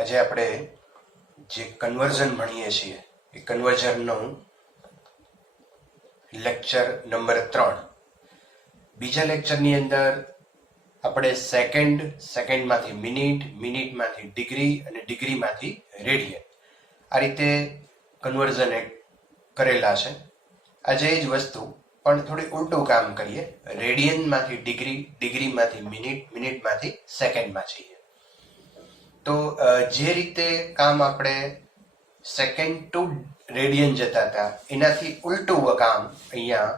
આજે આપણે જે કન્વર્ઝન ભણીએ છીએ એ કન્વર્ઝનનું લેક્ચર નંબર 3. બીજા લેક્ચરની અંદર આપણે સેકન્ડમાંથી મિનિટ, મિનિટમાંથી ડિગ્રી અને ડિગ્રીમાંથી રેડિયન આ રીતે કન્વર્ઝન કરેલા છે. આજે એ જ વસ્તુ પણ થોડી ઉલટું કામ કરીએ. રેડિયનમાંથી ડિગ્રી, ડિગ્રીમાંથી મિનિટ, મિનિટમાંથી સેકન્ડમાં જઈએ. તો જે રીતે કામ આપણે સેકન્ડ ટુ રેડિયન જતા હતા એનાથી ઉલટું કામ અહીંયા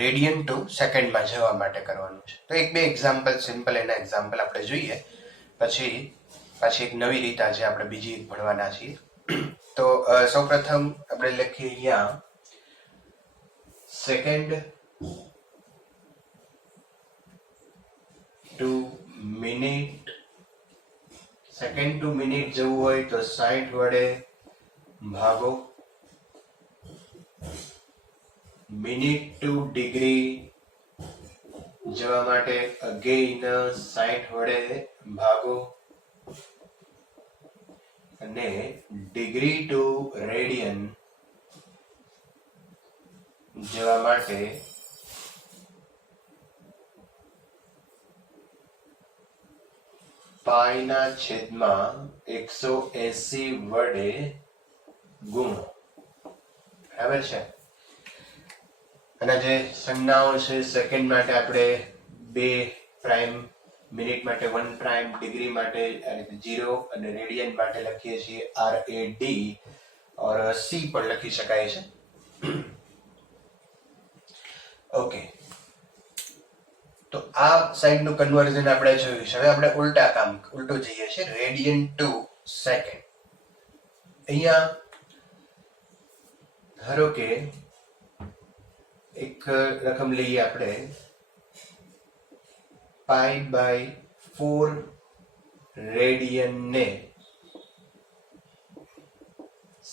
રેડિયન ટુ સેકન્ડમાં જવા માટે કરવાનું છે. તો એક બે એક્ઝામ્પલ, સિમ્પલ એના એક્ઝામ્પલ આપણે જોઈએ, પછી એક નવી રીત આજે આપણે બીજી ભણવાના છીએ. તો સૌપ્રથમ આપણે લખીએ અહીંયા second to minute. Second to minute જવું હોય તો 60 વડે ભાગો. મિનિટ ટુ ડિગ્રી જવા માટે અગેઇન 60 વડે ભાગો અને ડિગ્રી ટુ રેડિયન જવા માટે પાઈના છેદમાં 180 વડે ગુણો. બરાબર છે. અને જે સંજ્ઞાઓ છે, સેકન્ડ માટે આપણે 2', મિનિટ માટે 1', ડિગ્રી માટે 0 અને રેડિયન માટે લખીએ છીએ RAD ઓર C પણ લખી શકાય છે. ઓકે, તો આ સાઈડનું કન્વર્ઝન આપણે જોયું છે. હવે આપણે ઉલટું જઈએ છીએ, રેડિયન ટુ સેકન્ડ. અહીંયા ધારો કે એક રકમ લઈએ આપણે, π/4 રેડિયન ને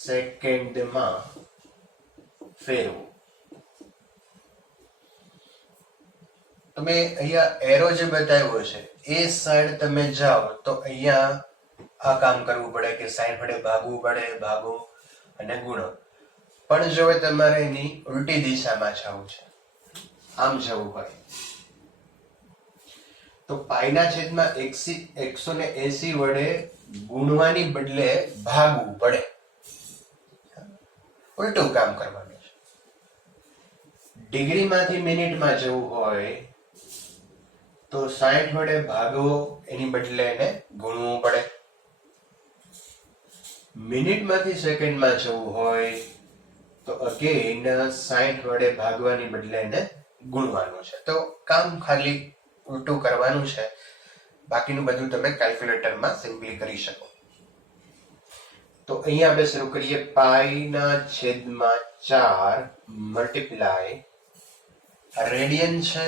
સેકન્ડમાં ફેરવો. તમે અહીંયા એરો જે બતાવ્યો છે એ સાઈડ તમે જાઓ તો અહીંયા આ કામ કરવું પડે કે 60 વડે ભાગવું પડે, ભાગો અને ગુણો. પણ જો તમારે એની ઉલટી દિશામાં જવું છે, આમ જવું હોય તો પાઈના છેદમાં 180 વડે ગુણવાની બદલે ભાગવું પડે. ઉલટું કામ કરવાનું છે. ડિગ્રીમાંથી મિનિટમાં જવું હોય તો 60 વડે ભાગો, એની બદલે એને ગુણવું પડે. મિનિટમાંથી સેકન્ડમાં જવું હોય તો અગેન 60 વડે ભાગવાની બદલે એને ગુણવાનું છે. તો કામ ખાલી ઉલટું કરવાનું છે, બાકીનું બધું તમે કેલ્ક્યુલેટરમાં સિમ્પલી કરી શકો. તો અહીંયા આપણે શરૂ કરીએ. પાઈના છેદમાં 4 મલ્ટીપ્લાય રેડિયન છે,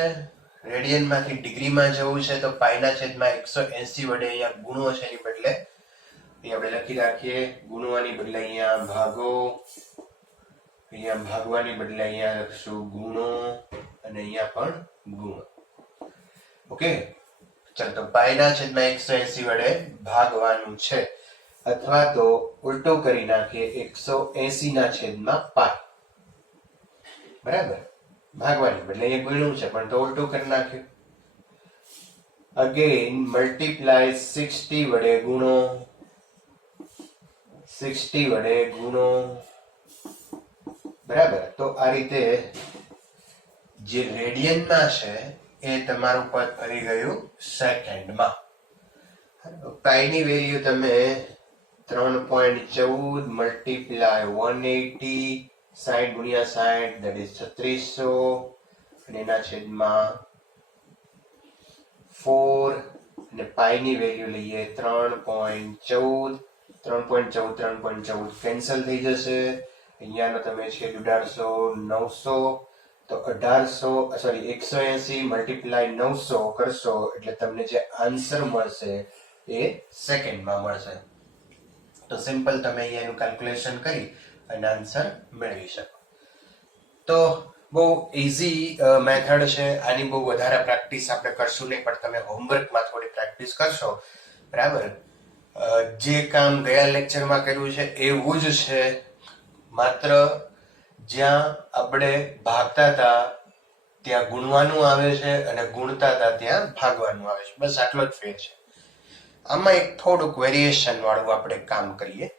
રેડિયનમાંથી ડિગ્રીમાં જવું છે તો પાઈના છેદમાં 180 વડે અહીંયા ગુણો છે, એની બદલે અહીંયા આપણે લખી રાખીએ ગુણવાની બદલે અહીંયા ભાગો, અહીંયા ભાગવાની બદલે અહીંયા લખશું ગુણો અને અહીંયા પણ ગુણો. ઓકે, ચાલો તો પાઈના છેદમાં 180 વડે ભાગવાનું છે, અથવા તો ઉલટું કરી નાખીએ 180 ના છેદમાં પાઈ. બરાબર, ભાગવાની બદલે અહીંયા ગુણ્યું છે પણ તો ઉલટું કરી નાખ્યું. અગેન મલ્ટીપ્લાય 60 વડે ગુણો, 60 વડે ગુણો. બરાબર, તો આ રીતે જે રેડિયનમાં છે એ તમારું પદ ફરી ગયું સેકન્ડમાં. પાઈની વેલ્યુ તમે 3.14 મલ્ટીપ્લાય 180, 60 ગુણ્યા 60 that is 3600 અને એના છેદમાં 4 અને પાઈની વેલ્યુ લઈએ 3.14. 3.14 કેન્સલ થઈ જશે. અહીંયાનો તમે છેદ ઉડાડશો 900 તો 180 મલ્ટીપ્લાય 900 કરશો એટલે તમને જે આન્સર મળશે એ સેકન્ડમાં મળશે. તો સિમ્પલ તમે અહીંયા એનું કેલ્ક્યુલેશન કરી અને આન્સર મેળવી શકો. તો બહુ ઇઝી મેથડ છે. આની બહુ વધારે પ્રેક્ટિસ આપણે કરશું નહીં, પણ તમે હોમવર્કમાં થોડી પ્રેક્ટિસ કરશો, બરાબર, જે કામ ગયા લેક્ચરમાં કર્યું છે એવું જ છે, માત્ર જ્યાં આપણે ભાગતા હતા ત્યાં ગુણવાનું આવે છે અને ગુણતા હતા ત્યાં ભાગવાનું આવે છે, બસ આટલો જ ફેર છે. આમાં એક થોડુંક વેરિએશન વાળું આપણે કામ કરીએ.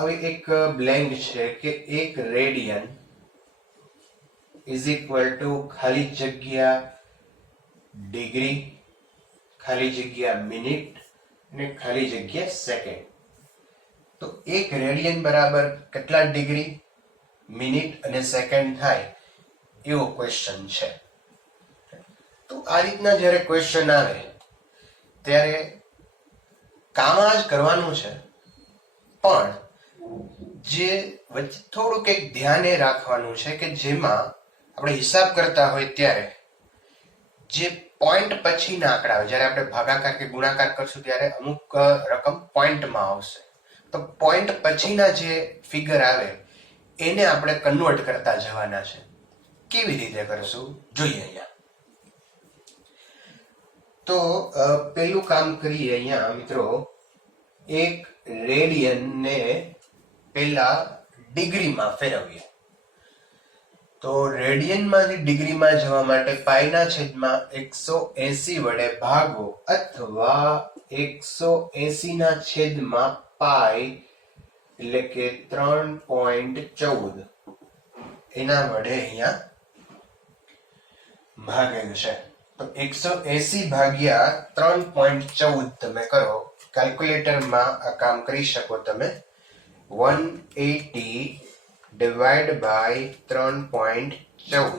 હવે એક બ્લેન્ક છે કે 1 રેડિયન ઇઝ ઇક્વલ ટુ ખાલી જગ્યા ડિગ્રી, ખાલી જગ્યા મિનિટ અને ખાલી જગ્યા સેકન્ડ. તો 1 રેડિયન બરાબર કેટલા ડિગ્રી, મિનિટ અને સેકન્ડ થાય એવો ક્વેશ્ચન છે. તો આ રીતના જ્યારે ક્વેશ્ચન આવે ત્યારે કામ જ કરવાનું છે, પણ જે વચ્ચે થોડુંક એક ધ્યાને રાખવાનું છે કે જેમાં આપણે હિસાબ કરતા હોય ત્યારે જે પોઈન્ટ પછીના આંકડા આવે, જ્યારે આપણે ભાગાકાર કે ગુણાકાર કરશું ત્યારે અમુક રકમ પોઈન્ટમાં આવશે, તો પોઈન્ટ પછીના જે ફિગર આવે એને આપણે કન્વર્ટ કરતા જવાના છે. કેવી રીતે કરશું જોઈએ અહીંયા. તો પેલું કામ કરીએ અહીંયા મિત્રો. 1 રેડિયન ને પેલા ડિગ્રીમાં ફેરવીએ. તો રેડિયનમાંથી ડિગ્રીમાં જવા માટે પાઈના છેદમાં 180 વડે ભાગો અથવા 180 ના છેદમાં પાઈ એટલે કે 3.14 એના વડે અહીંયા ભાગેલું છે. તો 180 ભાગ્યા 3.14 તમે કરો, કેલ્ક્યુલેટરમાં આ કામ કરી શકો તમે. 180 ડિવાઈડ બાય 3.14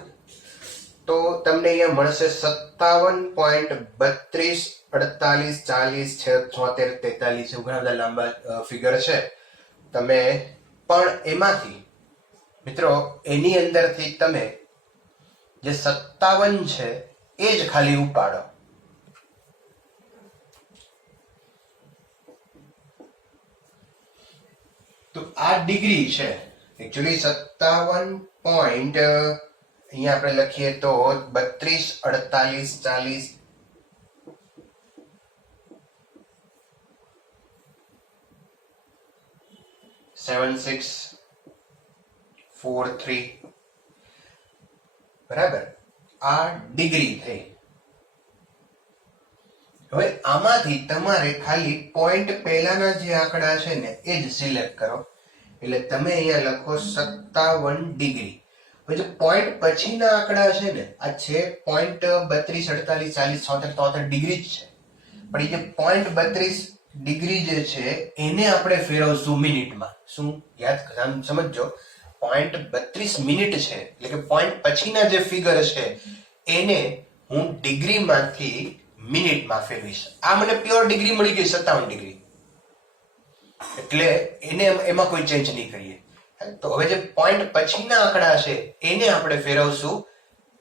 તો તમને અહીંયા મળશે 57.32 48 40 76 43 ઘણા બધા લાંબા ફિગર છે. તમે પણ એમાંથી મિત્રો એની અંદરથી તમે જે 57 છે એ જ ખાલી ઉપાડો. તો આ ડિગ્રી છે એકચ્યુઅલી 57 પોઈન્ટ અહીંયા આપણે લખીએ તો 32 48 40 7643 બરાબર, આ ડિગ્રી થઈ. હવે આમાંથી તમારે ખાલી પોઈન્ટ પહેલાના જે આંકડા છે ને એ જ સિલેક્ટ કરો. એટલે તમે અહીંયા લખો 57 ડિગ્રી. હવે જે પોઈન્ટ પછીના આંકડા છે ને આ છે પોઈન્ટ 32 48 40 76 73 ડિગ્રી જ છે, પણ એ જે પોઈન્ટ 32 ડિગ્રી જે છે એને આપણે ફેરવશું મિનિટમાં. શું યાદ સમજો, પોઈન્ટ 32 મિનિટ છે એટલે કે પોઈન્ટ પછીના જે ફિગર છે એને હું ડિગ્રીમાંથી મિનિટમાં ફેરવીશ. આ મને પ્યોર ડિગ્રી મળી ગઈ 57 ડિગ્રી, એટલે એને એમાં કોઈ ચેન્જ નહીં કરીએ. તો હવે જે પોઈન્ટ પછીના આંકડા છે એને આપણે ફેરવશું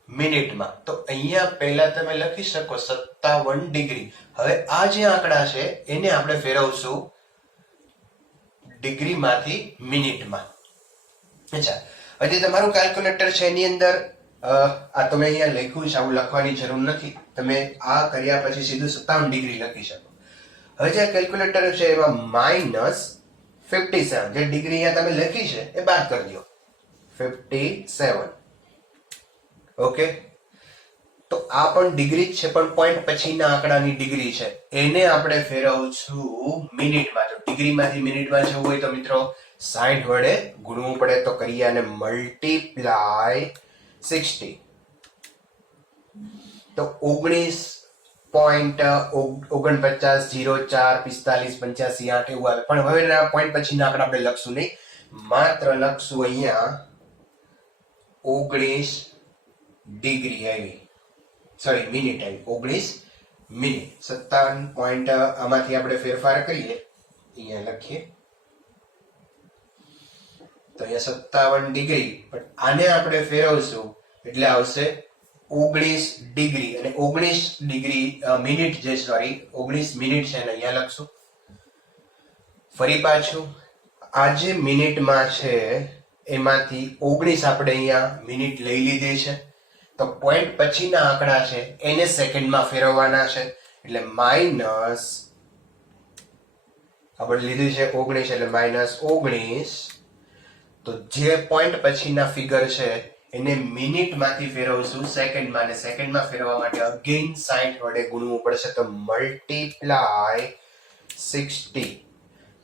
મિનિટમાં. તો અહીંયા પહેલા તમે લખી શકો 57 ડિગ્રી. હવે આ જે આંકડા છે એને આપણે ફેરવશું ડિગ્રીમાંથી મિનિટમાં. અચ્છા, હજી તમારું કેલ્ક્યુલેટર છે એની અંદર આ તમે અહીંયા લખ્યું છે, આવું લખવાની જરૂર નથી. તમે આ કર્યા પછી સીધું 57 ડિગ્રી લખી શકો. હવે જે કેલ્ક્યુલેટર છે એમાં -57 જે ડિગ્રી અહીંયા તમે લખી છે એ બાદ કરી દો. 57 ઓકે. તો આ પણ ડિગ્રી જ છે, પણ પોઈન્ટ પછીના આંકડાની ડિગ્રી છે એને આપણે ફેરવશું મિનિટમાં. તો ડિગ્રીમાંથી મિનિટમાં જવું હોય તો મિત્રો 60 વડે ગુણવું પડે, તો કરીએ અને મલ્ટીપ્લાય 60. તો 19.49 04 45 85 8 એવું આવે. પણ હવે પોઈન્ટ પછીના આંકડા આપણે લખશું નહીં, માત્ર લખશું અહીંયા 19 ડિગ્રી આવી, સોરી મિનિટ આવી, 19 મિનિટ. 57 પોઈન્ટ આમાંથી આપણે ફેરફાર કરીએ, અહીંયા લખીએ તો અહીંયા 57 ડિગ્રી, પણ આને આપણે ફેરવશું એટલે આવશે 19 ડિગ્રી અને 19 મિનિટ જે 19 મિનિટ છે એને અહીંયા લખશું. ફરી પાછું આ જે મિનિટમાં છે એમાંથી 19 આપણે અહીંયા મિનિટ લઈ લીધી છે. તો પોઈન્ટ પછીના આંકડા છે એને સેકન્ડમાં ફેરવવાના છે. એટલે માઇનસ આપણે લીધું છે 19 એટલે -19. તો જે પોઈન્ટ પછીના ફિગર છે એને મિનિટમાંથી ફેરવશું સેકન્ડમાં, અને સેકન્ડમાં ફેરવવા માટે અગેન 60 વડે ગુણવું પડશે. તો મલ્ટીપ્લાય 60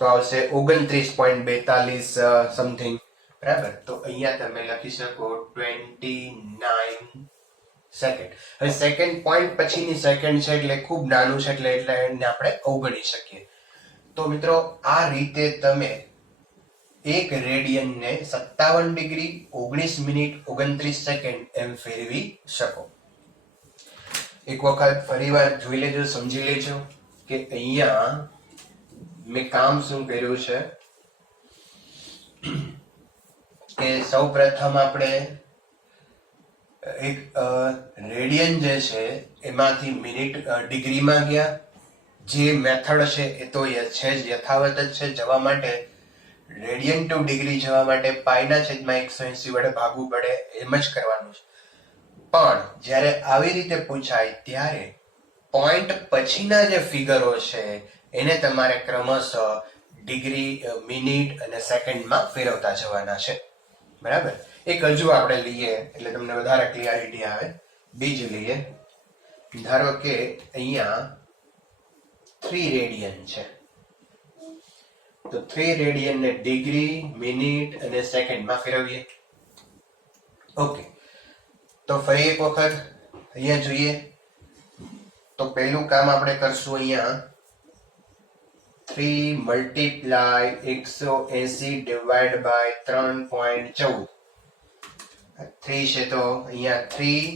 તો આવશે 29.42 સમથિંગ. બરાબર. તો અહીંયા તમે લખી શકો 29 સેકન્ડ. હવે સેકન્ડ પોઈન્ટ પછીની સેકન્ડ છે એટલે ખૂબ નાનું છે એટલે એને આપણે અવગણી શકીએ. તો મિત્રો આ રીતે તમે એક રેડિયનને 57 ડિગ્રી 19 મિનિટ 29 સેકન્ડ એમ ફેરવી શકો. એક વખત ફરીવાર જોઈ લેજો, સમજી લેજો કે અહીંયા મેં કામ શું કર્યું છે. કે સૌ પ્રથમ આપણે એક રેડિયન જે છે એમાંથી મિનિટ ડિગ્રીમાં ગયા. જે મેથડ છે એ તો છે જ, યથાવત જ છે. જવા માટે રેડિયન ટુ ડિગ્રી જવા માટે પાઈના છેદમાં 180 વડે ભાગવું પડે, એમ જ કરવાનું છે. પણ જ્યારે આવી રીતે પૂછાય ત્યારે પોઈન્ટ પછીના જે ફિગરો છે એને તમારે ક્રમશઃ ડિગ્રી, મિનિટ અને સેકન્ડમાં ફેરવતા જવાના છે. બરાબર. એક હજુ આપણે લઈએ એટલે તમને વધારે ક્લિયરિટી આવે. બીજું લઈએ. ધારો કે અહીંયા 3 રેડિયન છે. તો 3 રેડિયનને ડિગ્રી, મિનિટ અને સેકન્ડમાં ફેરવીએ. ઓકે. તો ફરી એક વખત અહીંયા જોઈએ. તો પહેલું કામ આપણે કરશું અહીંયા 3 મલ્ટીપ્લાય 180 ડિવાઈડ બાય 3.14. 3 છે તો અહીંયા 3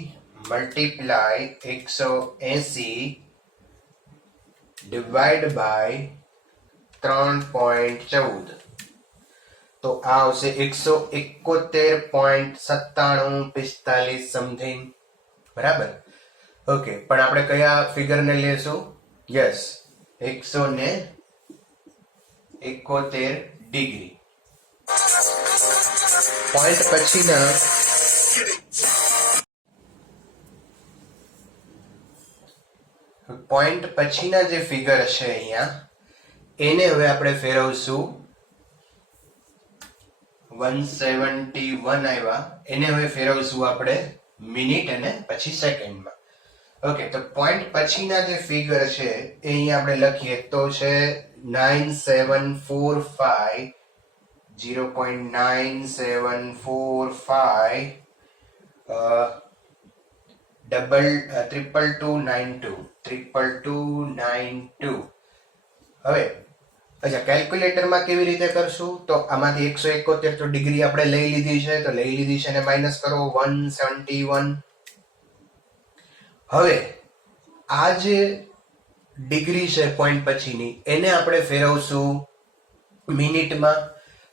મલ્ટીપ્લાય 180 ડિવાઈડ બાય 3.14. તો આ આવશે 171.9745 સમથિંગ. બરાબર. ઓકે. પણ આપણે કયા ફિગરને લેશું? Yes, 171 degree. પોઈન્ટ પછીના જે ફિગર છે અહીંયા એને હવે આપણે ફેરવશું. 171 આવ્યા, એને હવે ફેરવશું આપણે મિનિટ અને પછી સેકન્ડમાં. ઓકે. તો પોઈન્ટ પછીના જે ફિગર છે એ અહીંયા આપણે લખીએ તો છે 9745 0.9745 22292. હવે અચ્છા, કેલ્ક્યુલેટરમાં કેવી રીતે કરશું? તો આમાંથી 171 તો ડિગ્રી આપણે લઈ લીધી છે, તો લઈ લીધી છે ને માઇનસ કરો 171. હવે આ જે ડિગ્રી છે પોઈન્ટ પછીની એને આપણે ફેરવશું મિનિટમાં.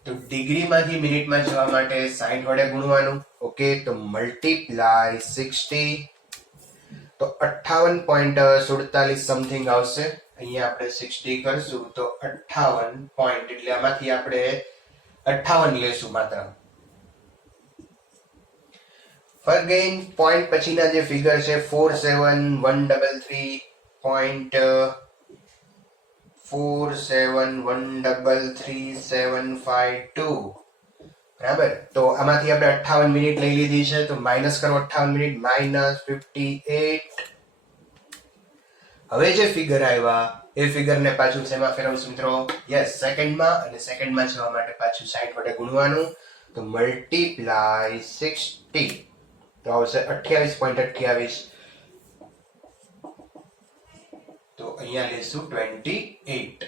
તો ડિગ્રીમાંથી મિનિટમાં જવા માટે 60 વડે ગુણવાનું. ઓકે. તો મલ્ટીપ્લાય 60 તો 58.47 સમથિંગ આવશે. અહીંયા આપણે 60 કરશું તો 58 પોઈન્ટ, એટલે આમાંથી આપણે 58 લેશું માત્ર. અગેન પોઈન્ટ પછીના જે ફિગર છે 47133.47133.752. બરાબર. તો આમાંથી આપણે 58 મિનિટ લઈ લીધી છે તો માઇનસ કરો 58 મિનિટ -58. હવે જે ફિગર આવ્યા એ ફિગરને પાછું શેમાં ફેરવશું મિત્રો? યસ, સેકન્ડમાં. અને સેકન્ડમાં જવા માટે પાછું 60 વડે ગુણવાનું. તો મલ્ટીપ્લાય 60 તો આવશે 28.28. તો અહીંયા લેશું 28.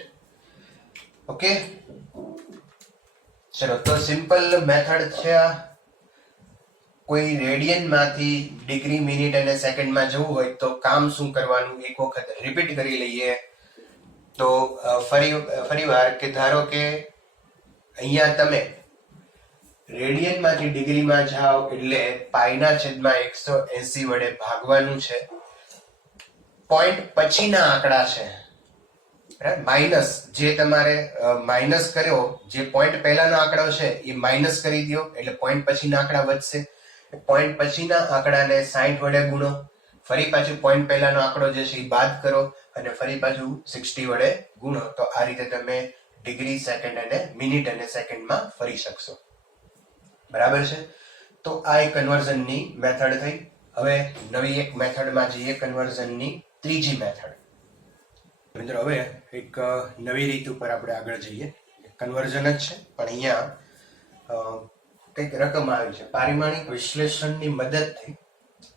ઓકે. ચલો, તો સિમ્પલ મેથડ છે આ. કોઈ રેડિયન માંથી ડિગ્રી, મિનિટ અને સેકન્ડમાં જવું હોય તો કામ શું કરવાનું એક વખત રિપીટ કરી લઈએ. તો ફરીવાર કે ધારો કે અહીંયા તમે રેડિયનમાંથી ડિગ્રીમાં જાઓ એટલે પાઈના છેદમાં 180 વડે ભાગવાનું છે. પોઈન્ટ પછીના આંકડા છે માઇનસ, જે તમારે માઇનસ કર્યો, જે પોઈન્ટ પહેલાનો આંકડો છે એ માઇનસ કરી દો એટલે પોઈન્ટ પછીના આંકડા વધશે. પોઈન્ટ પછીના આંકડાને 60 વડે ગુણો, ફરી પાછું પોઈન્ટ પહેલાનો આંકડો જે છે એ બાદ કરો અને ફરી પાછું 60 વડે ગુણો. તો આ રીતે તમે ડિગ્રી, સેકન્ડ અને મિનિટ અને સેકન્ડમાં ફરી શકશો. બરાબર છે. તો આ એક કન્વર્ઝનની મેથડ થઈ. હવે નવી એક મેથડમાં જઈએ, કન્વર્ઝનની ત્રીજી મેથડ. મિત્રો હવે એક નવી રીત ઉપર આપણે આગળ જઈએ. કન્વર્ઝન જ છે પણ અહીંયા કંઈક રકમ આવી છે. પારિમાણિક વિશ્લેષણની મદદથી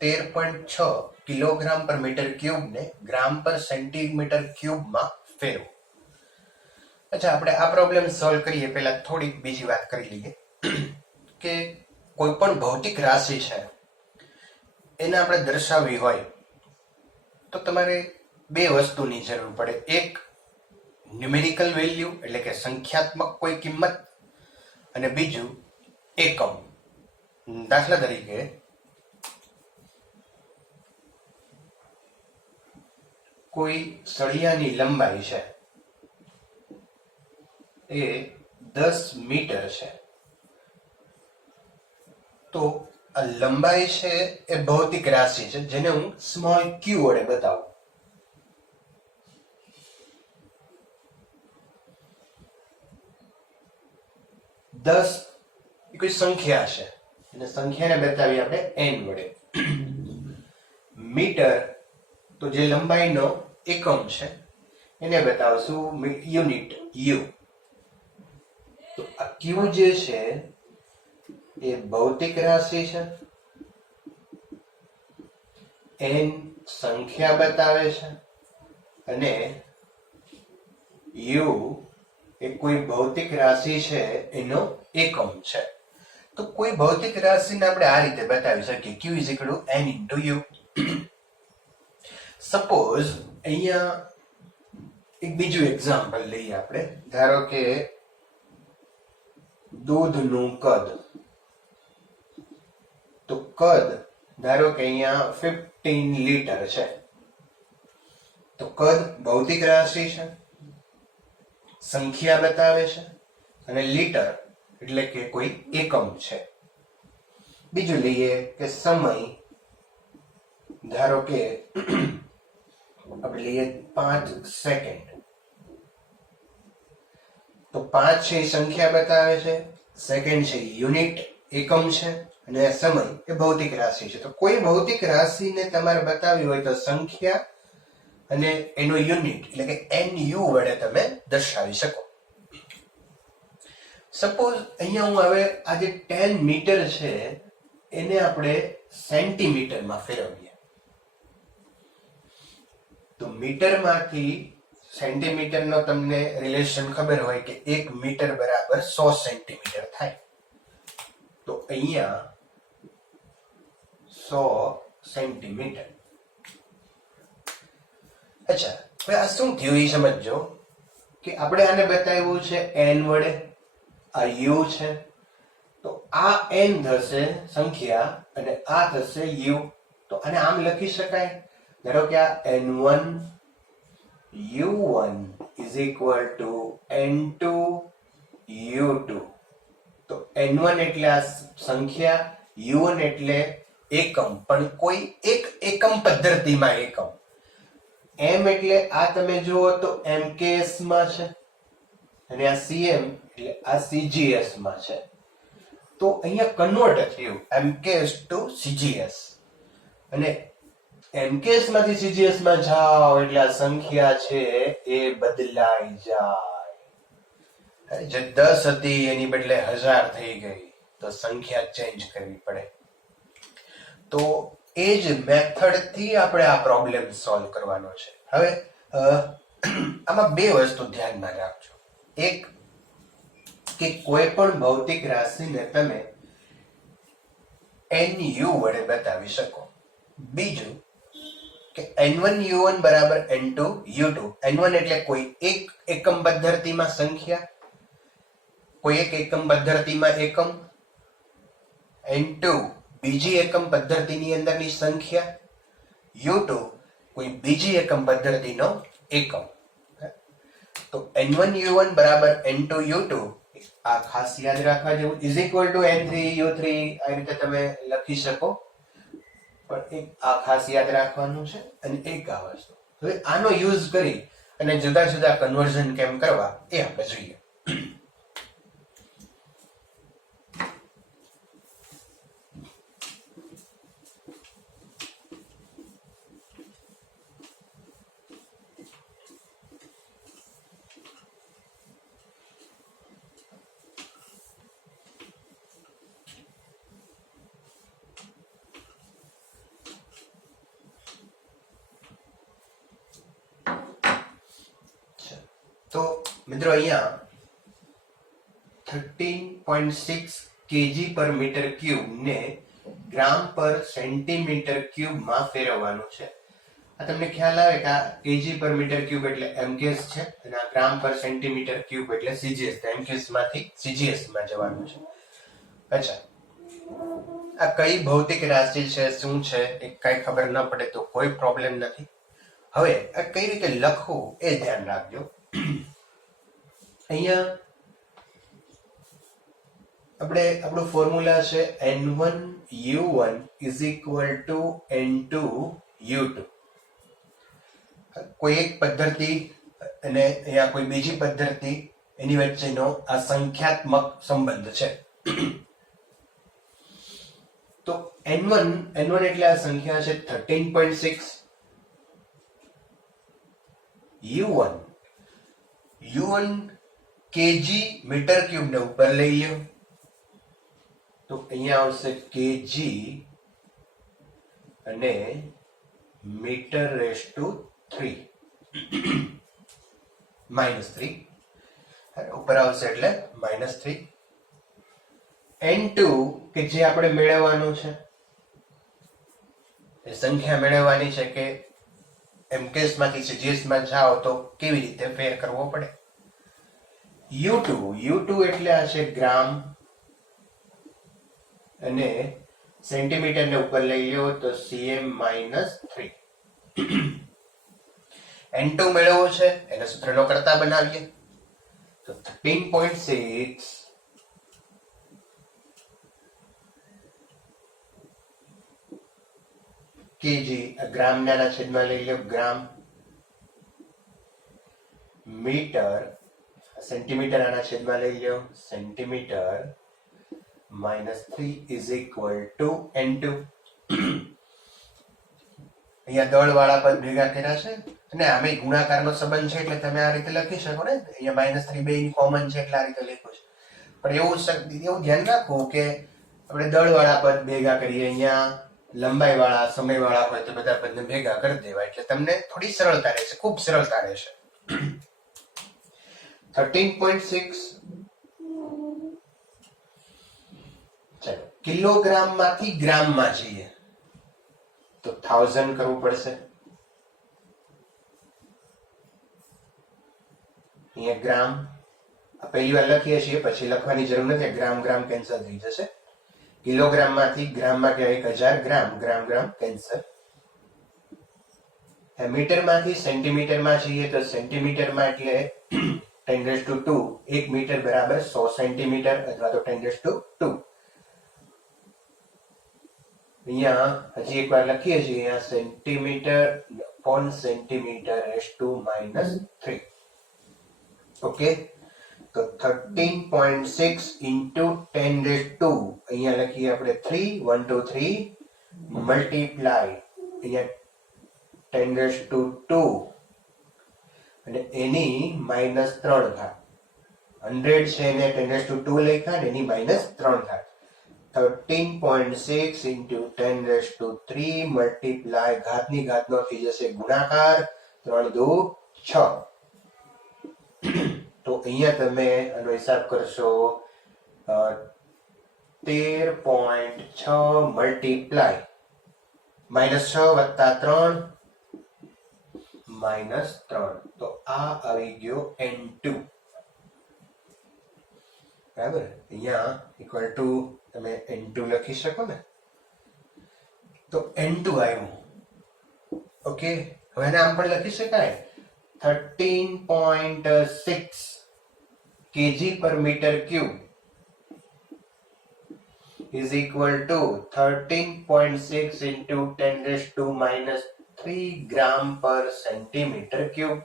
13.6 કિલોગ્રામ પર મીટર ક્યુબને ગ્રામ પર સેન્ટીમીટર ક્યુબમાં ફેરવો. અચ્છા, આપણે આ પ્રોબ્લેમ સોલ્વ કરીએ પહેલા થોડીક બીજી વાત કરી લઈએ કે કોઈ પણ ભૌતિક રાશિ છે એને આપણે દર્શાવવી હોય તો તમારે બે વસ્તુની જરૂર પડે. એક ન્યુમેરિકલ વેલ્યુ એટલે કે સંખ્યાત્મક કોઈ કિંમત, અને બીજું એકમ. દાખલા તરીકે કોઈ સળિયાની લંબાઈ છે એ 10 મીટર છે, તો આ લંબાઈ છે એ ભૌતિક રાશિ છે જેને હું સ્મોલ ક્યુ વડે બતાવું. દસ એ કોઈ સંખ્યા છે અને સંખ્યાને બતાવી આપણે n વડે. મીટર તો જે લંબાઈનો એકમ છે એને બતાવશું યુનિટ યુ. તો આ ક્યુ જે છે એ ભૌતિક રાશિ છે, n સંખ્યા બતાવે છે અને યુ એ કોઈ ભૌતિક રાશિ છે એનો એકમ છે. તો કોઈ ભૌતિક રાશિને આપણે આ રીતે બતાવી શકીએ, q n u. સપોઝ અહીંયા એક બીજું એક્ઝામ્પલ લઈએ આપણે. ધારો કે દૂધનું કદ. તો કદ ધારો કે અહીંયા 15 લીટર છે. તો કદ ભૌતિક રાશિ છે, સંખ્યા બતાવે છે અને લીટર એટલે કે કોઈ એકમ છે. બીજું લઈએ કે સમય. ધારો કે આપણે લઈએ 5 સેકન્ડ. તો 5 છે એ સંખ્યા બતાવે છે, સેકન્ડ છે યુનિટ એકમ છે અને સમય એ ભૌતિક રાશિ છે. તો કોઈ ભૌતિક રાશિને તમારે બતાવવી હોય તો સંખ્યા અને એનો યુનિટ એટલે કે NU વડે તમે દર્શાવી શકો. સપોઝ અહીંયા હું હવે આ જે 10 મીટર છે એને આપણે સેન્ટીમીટરમાં ફેરવીએ. તો મીટરમાંથી સેન્ટીમીટરનો તમને રિલેશન ખબર હોય કે 1 મીટર બરાબર 100 સેન્ટીમીટર થાય. તો અહીંયા 100 સેન્ટીમીટર. અચ્છા, હવે આ શું થયું એ સમજો કે આપણે આને બતાવ્યું છે n વડે, આ u છે. તો આ n થશે સંખ્યા અને આ થશે u. તો આને આમ લખી શકાય. ધારો કે આ n1 u1 is equal to n2 u2. તો n1 એટલે આ સંખ્યા, u1 એટલે એકમ, પણ કોઈ એક એકમ પદ્ધતિમાં એકમ. m એટલે આ તમે જુઓ તો mks માં છે અને આ cm એટલે આ cgs માં છે. તો અહીંયા કન્વર્ટ થયું mks to cgs, અને mks માંથી cgs માં જાઓ એટલે આ સંખ્યા છે એ બદલાઈ જાય. જે 10 હતી એની બદલે 1000 થઈ ગઈ, તો સંખ્યા ચેન્જ કરવી પડે. તો એ જ મેથડ થી આપણે આ પ્રોબ્લેમ સોલ્વ કરવાનો છે. હવે આમાં બે વસ્તુ ધ્યાનમાં રાખજો. એક કે કોઈ પણ ભૌતિક રાશિને તમે NU વડે બતાવી શકો. બીજું કે n1 u1 બરાબર n2 u2. n1 એટલે કોઈ એક એકમ પદ્ધતિમાં સંખ્યા, કોઈ એક એકમ પદ્ધતિમાં એકમ, n2 બીજી એકમ પદ્ધતિની અંદરની સંખ્યા, u2 કોઈ બીજી એકમ પદ્ધતિનો એકમ. તો n1 u1 બરાબર n2 u2 આ ખાસ યાદ રાખવા જેવું is equal two n3 u3 આ રીતે તમે લખી શકો, પણ એક આ ખાસ યાદ રાખવાનું છે. અને એક આ વસ્તુ હવે આનો યુઝ કરી અને જુદા જુદા કન્વર્ઝન કેમ કરવા એ આપણે જોઈએ. તો મિત્રો અહીંયા 13.6 kg પર મીટર ક્યુબ ને ગ્રામ પર સેન્ટીમીટર ક્યુબ માં ફેરવવાનું છે. આ તમને ખ્યાલ આવે કે આ kg પર મીટર ક્યુબ એટલે mgs છે અને આ ગ્રામ પર સેન્ટીમીટર ક્યુબ એટલે cgs. mgs માંથી cgs માં જવાનું છે. અચ્છા, આ કઈ ભૌતિક રાશિ છે, શું છે એ કઈ ખબર ન પડે તો કોઈ પ્રોબ્લેમ નથી. હવે આ કઈ રીતે લખવું એ ધ્યાન રાખજો. અહીંયા આપણે આપણું ફોર્મ્યુલા છે n1 u1 is equal to n2 u2. કોઈ એક પદ્ધતિ અને અહીંયા કોઈ બીજી પદ્ધતિ એની વચ્ચેનો આ સંખ્યાત્મક સંબંધ છે. તો n1 એટલે આ સંખ્યા છે 13.6. u1 kg મીટર ક્યુબ ને ઉપર લઈ લો તો અહીંયા આવશે kg અને મીટર રેસ ટુ 3 -3 ઉપર આવશે એટલે -3. n2 કે જે આપણે મેળવવાનું છે એ સંખ્યા મેળવવાની છે કે mks માંથી cgs માં જાઓ તો કેવી રીતે ફેર કરવો પડે. u2 એટલે આ છે ગ્રામ અને સેન્ટીમીટર ને ઉપર લઈ લો તો cm -3. n2 મેળવવો છે એને સૂત્રનો કરતા બનાવીએ તો 13.6 kg ગ્રામ ના છેદમાં લઈ લો ગ્રામ, મીટર સેન્ટીમીટર આના છેદમાં લઈ લો centimetre, -3 is equal to n2. અહીંયા દળ વાળા પદ ભેગા કર્યા છે અને આમે ગુણાકારનો સંબંધ છે એટલે તમે આ રીતે લખી શકો ને. અહીંયા -3 બે કોમન છે એટલે આ રીતે લખ્યું છે. પણ એવું ધ્યાન રાખવું કે આપણે દળ વાળા પદ ભેગા કરીએ, અહીંયા લંબાઈ વાળા સમય વાળા હોય તો બધા પદને ભેગા કરી દેવા એટલે તમને થોડી સરળતા રહેશે, ખૂબ સરળતા રહેશે. 13.6 ચલો કિલોગ્રામ માંથી ગ્રામ માં જઈએ તો 1000 કરવું પડશે. અહીંયા ગ્રામ પહેલી વાર લખીએ છીએ પછી લખવાની જરૂર નથી, ગ્રામ કેન્સલ થઈ જશે. કિલોગ્રામ માંથી ગ્રામ માં ગયા 1000 ગ્રામ કેન્સલ. મીટર માંથી સેન્ટીમીટર માં જઈએ તો સેન્ટીમીટર માં એટલે 10⁻². 1 મીટર બરાબર 100 સેન્ટીમીટર અથવા તો 10⁻². અહીંયા હજી એકવાર લખીએ છીએ અહીંયા સેન્ટીમીટર upon સેન્ટીમીટર (-3). ઓકે, તો 13.6 into 10⁻². અહીંયા લખીએ આપણે 3 1 2 3 મલ્ટીપ્લાય અહીંયા 10⁻² અને એની -3 ઘાત. 100 છે એને 10⁻² લખ્યા ને એની -3 ઘાત. 13.6 into 10⁻³ મલ્ટીપ્લાય ઘાતની ઘાતનો થઈ જશે ગુણાકાર 3 2 6. તો અહીંયા તમે આનો હિસાબ કરશો 13.6 મલ્ટીપ્લાય -6 + 3 -3 તો આ આવી ગયો n2 બરાબર. અહીંયા ઇક્વલ ટુ તમે N2 લખી શકો ને, તો N2 આવ્યું. ઓકે, હવે આમ પણ લખી શકાય 13.6 kg per meter cube is equal to 13.6 into 10 raised to minus 3 gram per centimeter cube.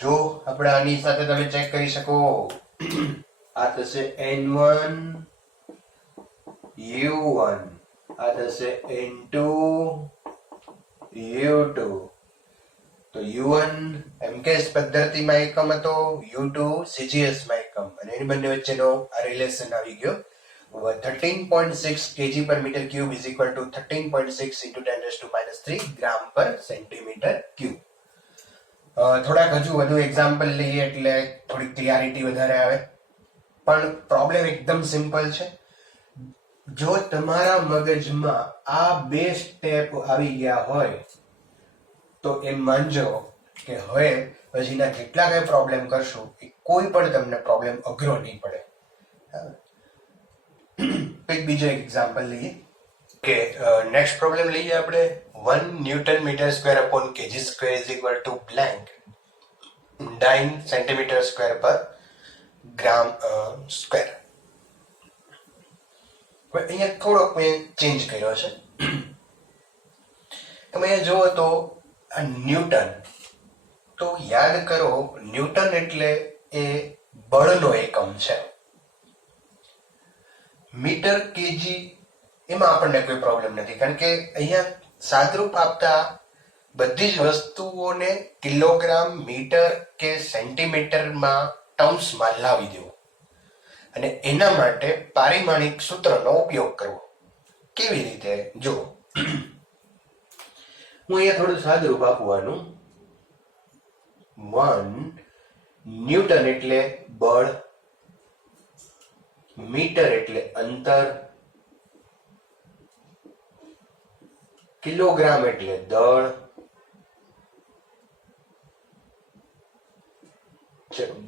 જો આપણે આની સાથે તમે ચેક કરી શકો, આ થશે N1 U1, આ થશે N2 U2. તો U1 MKS પદ્ધતિમાં એકમ હતો, U2 CGS માં એકમ, અને એની બંને વચ્ચેનો આ રિલેશન આવી ગયો. 13.6 kg per meter cube is equal to 13.6 into 10 raised to minus 3 gram per centimeter cube. થોડાક હજુ વધુ એક્ઝામ્પલ લઈએ એટલે થોડી ક્લિયરિટી વધારે આવે, પણ પ્રોબ્લેમ એકદમ સિમ્પલ છે. જો તમારા મગજમાં આ બે સ્ટેપ આવી ગયા હોય તો એમ માનજો કે હવે પછીના જેટલા કઈ પ્રોબ્લેમ કરશો એ કોઈ પણ તમને પ્રોબ્લેમ અઘરો નહીં પડે. એક બીજો એક્ઝામ્પલ લઈએ કે નેક્સ્ટ પ્રોબ્લેમ લઈએ આપણે 1 newton metre square upon KG square is equal to blank 9 centimetre square પર ગ્રામ સ્ક્વેર. અહીંયા થોડોક મેં ચેન્જ કર્યો છે. તમે અહીંયા જુઓ તો આ ન્યૂટન, તો યાદ કરો ન્યૂટન એટલે એ બળનો એકમ છે. મીટર કેજી એમાં આપણને કોઈ પ્રોબ્લેમ નથી, કારણ કે અહીંયા સાદરૂપ આપતા બધી જ વસ્તુઓને કિલોગ્રામ, મીટર કે સેન્ટીમીટરમાં ટર્મ્સમાં લાવી દેવું અને એના માટે પારિમાણિક સૂત્રનો ઉપયોગ કરવો. કેવી રીતે? જો હું અહીંયા થોડું સાદરૂપ આપવાનું. 1 ન્યૂટન એટલે બળ, મીટર એટલે અંતર, કિલોગ્રામ એટલે દળ,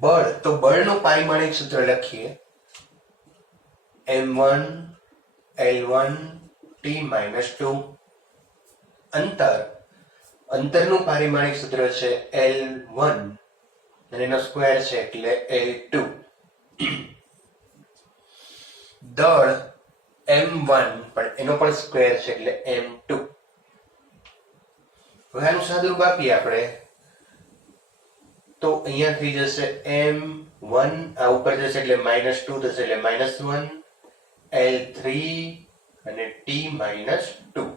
બળ તો બળનું પારિમાણિક સૂત્ર લખીએ m1 L1 T - 2. અંતરનું પારિમાણિક સૂત્ર છે L1 અને એનો સ્ક્વેર છે એટલે L2. દળ m1 પણ એનો પણ સ્ક્વેર છે એટલે m2. હવે આનું સાદુરૂપ આપીએ આપણે તો અહીંયા થઈ જશે m1, આ ઉપર જશે એટલે -2 થશે એટલે -1, L3 અને T - 2.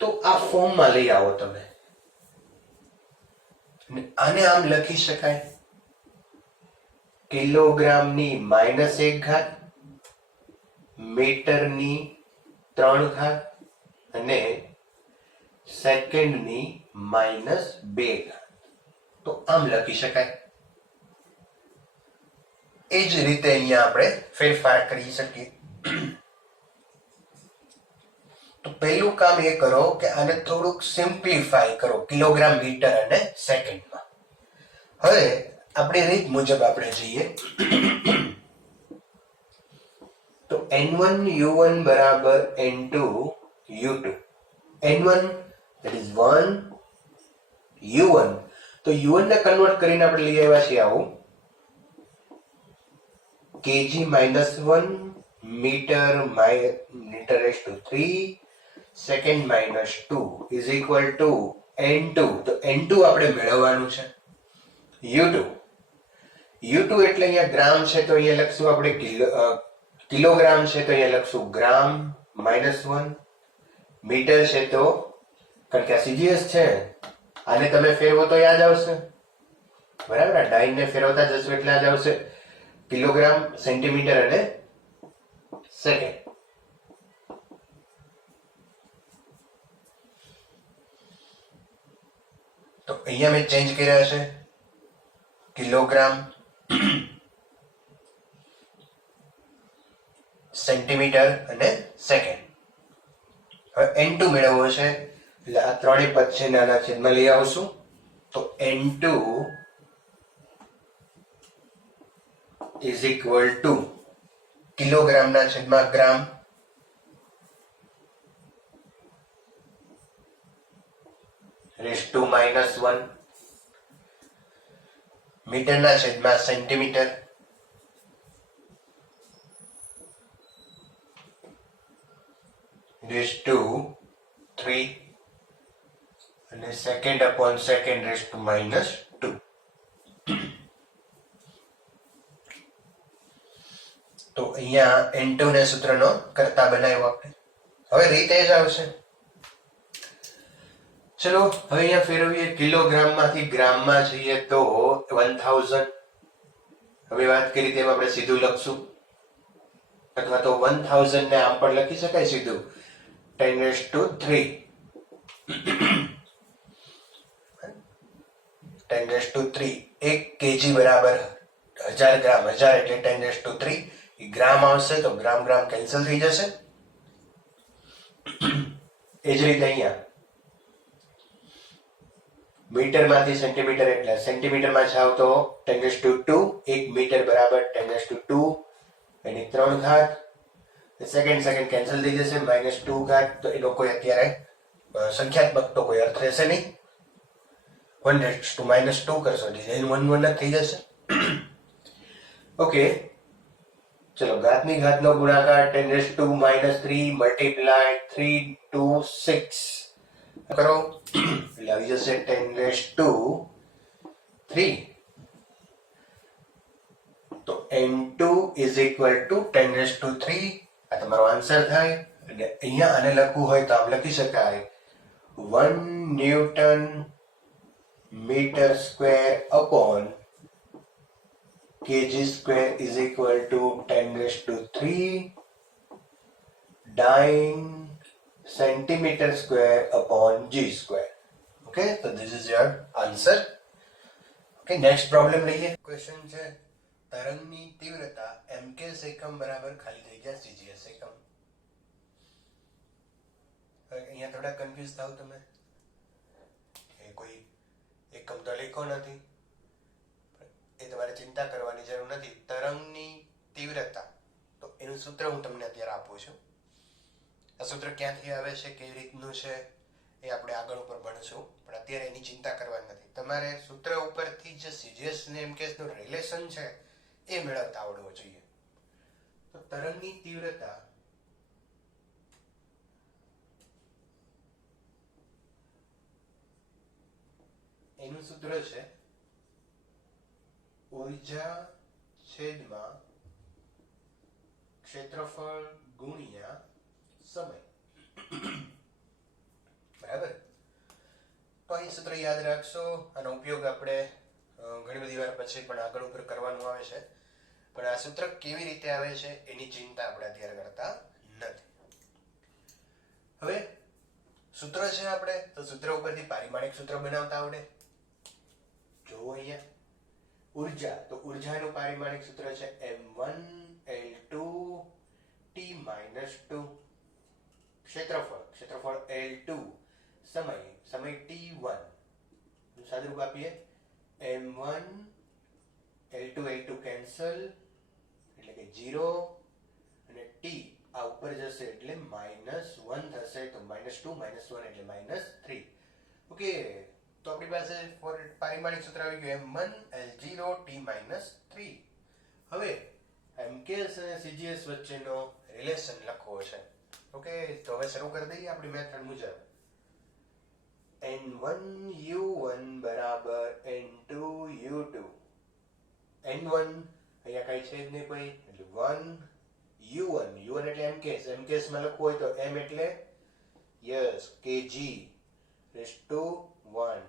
તો આ ફોર્મમાં લઈ આવો તમે. આને આમ લખી શકાય કિલોગ્રામની -1 ઘાત, મીટરની 3 ઘાત અને સેકન્ડની -2 ઘાત. તો આમ લખી શકાય. એ જ રીતે અહીંયા આપણે ફેરફાર કરી શકીએ. તો પહેલું કામ એ કરો કે આને થોડુંક સિમ્પ્લિફાય કરો કિલોગ્રામ, મીટર અને સેકન્ડમાં. હવે આપણી રીત મુજબ આપણે જઈએ તો N1 U1 બરાબર N2 U2. N1 that is 1, U1 તો U1 ને કન્વર્ટ કરીને આપણે લઈ આવ્યા છીએ આવું kg -1 metre raised to 3 second -2 is equal to N2. તો N2 આપણે મેળવવાનું છે. U2 એટલે અહીંયા ગ્રામ છે તો અહીંયા લખશું આપણે કિલોગ્રામ છે તો અહીંયા લખશું ગ્રામ -1, મીટર છે તો કારણ કે આ CGS છે આને તમે ફેરવો તો યાદ આવશે, બરાબર? આ ડાઇનને ફેરવતા જશો એટલે યાદ આવશે કિલોગ્રામ, સેન્ટીમીટર અને સેકન્ડ. તો અહીંયા મેં ચેન્જ કર્યા છે કિલોગ્રામ, સેન્ટીમીટર અને સેકન્ડ. હવે N2 મેળવવો છે એટલે આ ત્રણેય પદ છે નાના છેદમાં લઈ આવશું તો N2 is equal to કિલોગ્રામના છેદમાં ગ્રામ, રેઝ ટુ -1, મીટરના છેદમાં સેન્ટીમીટર, રેઝ ટુ 3 અને second upon second raise to -2. તો અહીંયા N2 ને સૂત્રનો કરતા બનાવ્યો આપણે. હવે રીત એ જ આવશે. ચલો હવે અહીંયા ફેરવીએ, કિલોગ્રામમાંથી ગ્રામમાં જઈએ તો 1000. હવે વાત કરી તેમ આપણે સીધું લખશું, અથવા તો 1000 ને આમ પણ લખી શકાય સીધું, 10⁻³ 10⁻³ 1 કેજી બરાબર 1000 ગ્રામ. 1000 એટલે 10⁻³ ગ્રામ આવશે, તો ગ્રામ ગ્રામ કેન્સલ થઈ જશે. એ જ રીતે અહીંયા મીટરમાંથી સેન્ટીમીટર એટલે સેન્ટીમીટરમાં જાવ તો 10⁻², 1 મીટર બરાબર 10⁻², એની 3 ઘાત. સેકન્ડ સેકન્ડ કેન્સલ થઈ જશે, -2 ઘાત. તો એનો કોઈ અત્યારે સંખ્યાત્મક તો કોઈ અર્થ રહેશે નહીં. 1⁻² કરશો એટલે એનું 1 1 જ થઈ જશે. ઓકે, ચલો ઘાતની ઘાતનો ગુણાકાર 10⁻³ મલ્ટીપ્લાય 3 to 6 કરો એટલે આવી જશે 10⁻³ તો N2 is equal to 10⁻³ આ તમારો આન્સર થાય. અને અહીંયા આને લખવું હોય તો આમ લખી શકાય 1 newton metre square upon kg² is equal to 10⁻³ dyne centimeter square upon g². Okay, so this is your answer. Okay, next problem લઈએ. ક્વેશ્ચન છે તરંગની તીવ્રતા mk એકમ બરાબર ખાલી થઈ ગયા cgs એકમ. અહીંયા થોડા કન્ફ્યુઝ થાવ તમે કે કોઈ એકમ તો લખ્યો નથી, એ તમારે ચિંતા કરવાની જરૂર નથી. તરંગની તીવ્રતા તો એનું સૂત્ર હું તમને અત્યારે આપું છું. આ સૂત્ર ક્યાંથી આવે છે, કેવી રીતનું છે, એ આપણે આગળ ઉપર ભણશું, પણ અત્યારે એની ચિંતા કરવાની નથી. તમારે સૂત્ર ઉપરથી જે સીજીએસ ને એમકેએસ નું રિલેશન છે એ મેળવતા આવડવું જોઈએ. તો તરંગની તીવ્રતા એનું સૂત્ર છે ઊર્જા છેદમાં ક્ષેત્રફળ ગુણ્યા સમય. બરાબર? તો અહીં સૂત્ર યાદ રાખશો. આનો ઉપયોગ આપણે ઘણી બધી વાર પછી પણ આગળ ઉપર કરવાનું આવે છે, પણ આ સૂત્ર કેવી રીતે આવે છે એની ચિંતા આપણે અત્યારે કરતા નથી. હવે સૂત્ર છે આપણે, તો સૂત્ર ઉપરથી પારિમાણિક સૂત્ર બનાવતા આવડે. જોવો અહીંયા ઊર્જા, તો ઊર્જાનું પારિમાણિક સૂત્ર છે m1L2T-2. ક્ષેત્રફળ L2, સમય T1. સાદુરૂપ આપીએ m1 L2 કેન્સલ એટલે કે 0 અને t આ ઉપર જશે એટલે -1 થશે, તો -2 -1 એટલે -3. ઓકે, તો આપણી પાસે પારિમાણિક સૂત્ર આવી ગયું m1L0T-3. હવે mks અને cgs વચ્ચેનો રિલેશન લખવો છે. ઓકે, તો હવે શરૂ કરી દઈએ આપણી મેથડ મુજબ. N1U1 બરાબર N2U2. N1 અહીંયા કઈ છે જ નહીં કોઈ, એટલે 1 U1 એટલે mks માં લખવું હોય તો m એટલે yes kg raise to 1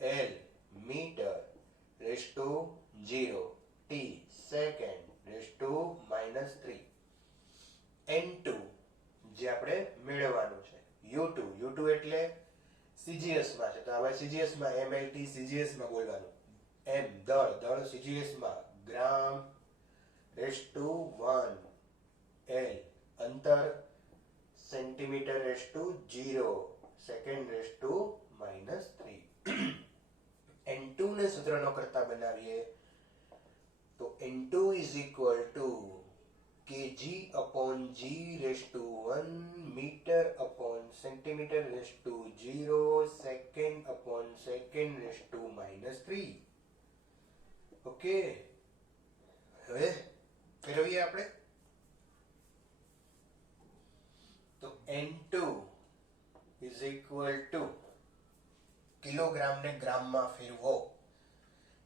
L metre raise to 0 T second raise to -3. N2 જે આપણે મેળવવાનું છે U2 એટલે CGS માં છે, તો હવે CGS માં mLT CGS માં બોલવાનું. m દળ CGS માં ગ્રામ રેઝ ટુ 1 L અંતર centimetre raise to 0 second raise to -3. N2 ને સૂત્રનો કરતા બનાવીએ તો N2 is equal to kg upon g raised to 1, meter upon centimeter raised to 0, second upon second raised to -3. Okay, હવે ફેરવીએ આપણે તો n2 is equal to kilogram ને ગ્રામમાં ફેરવો.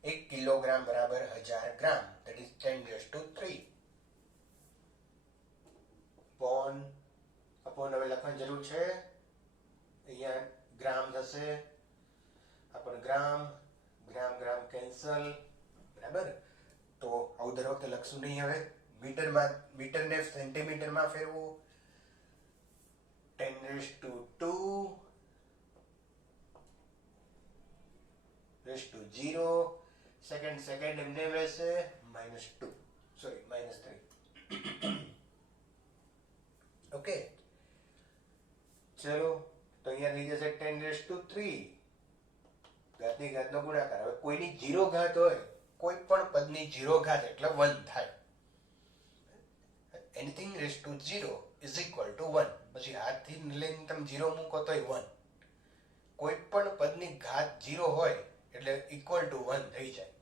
1 કિલોગ્રામ બરાબર 1000 ગ્રામ, that is 10⁻³ અપોન હવે લખવાની જરૂર છે, અહીંયા ગ્રામ થશે, આપણ ગ્રામ ગ્રામ ગ્રામ કેન્સલ, બરાબર. તો આવું દર વખતે લખશું નહીં. હવે મીટરને સેન્ટીમીટરમાં ફેરવું, 10⁻² raised to 0, સેકન્ડ એમને રહેશે -2, સોરી -3. ઓકે, ચલો તો અહીંયા થઈ જશે 10⁻³ ઘાતની ઘાતનો ગુણાકાર. હવે કોઈની 0 ઘાત હોય, કોઈ પણ પદની 0 ઘાત એટલે 1 થાય. anything raised to 0 is equal to 1. પછી હાથથી લઈને તમે 0 મૂકો તોય 1. કોઈ પણ પદની ઘાત 0 હોય એટલે ઇક્વલ ટુ 1 થઈ જાય.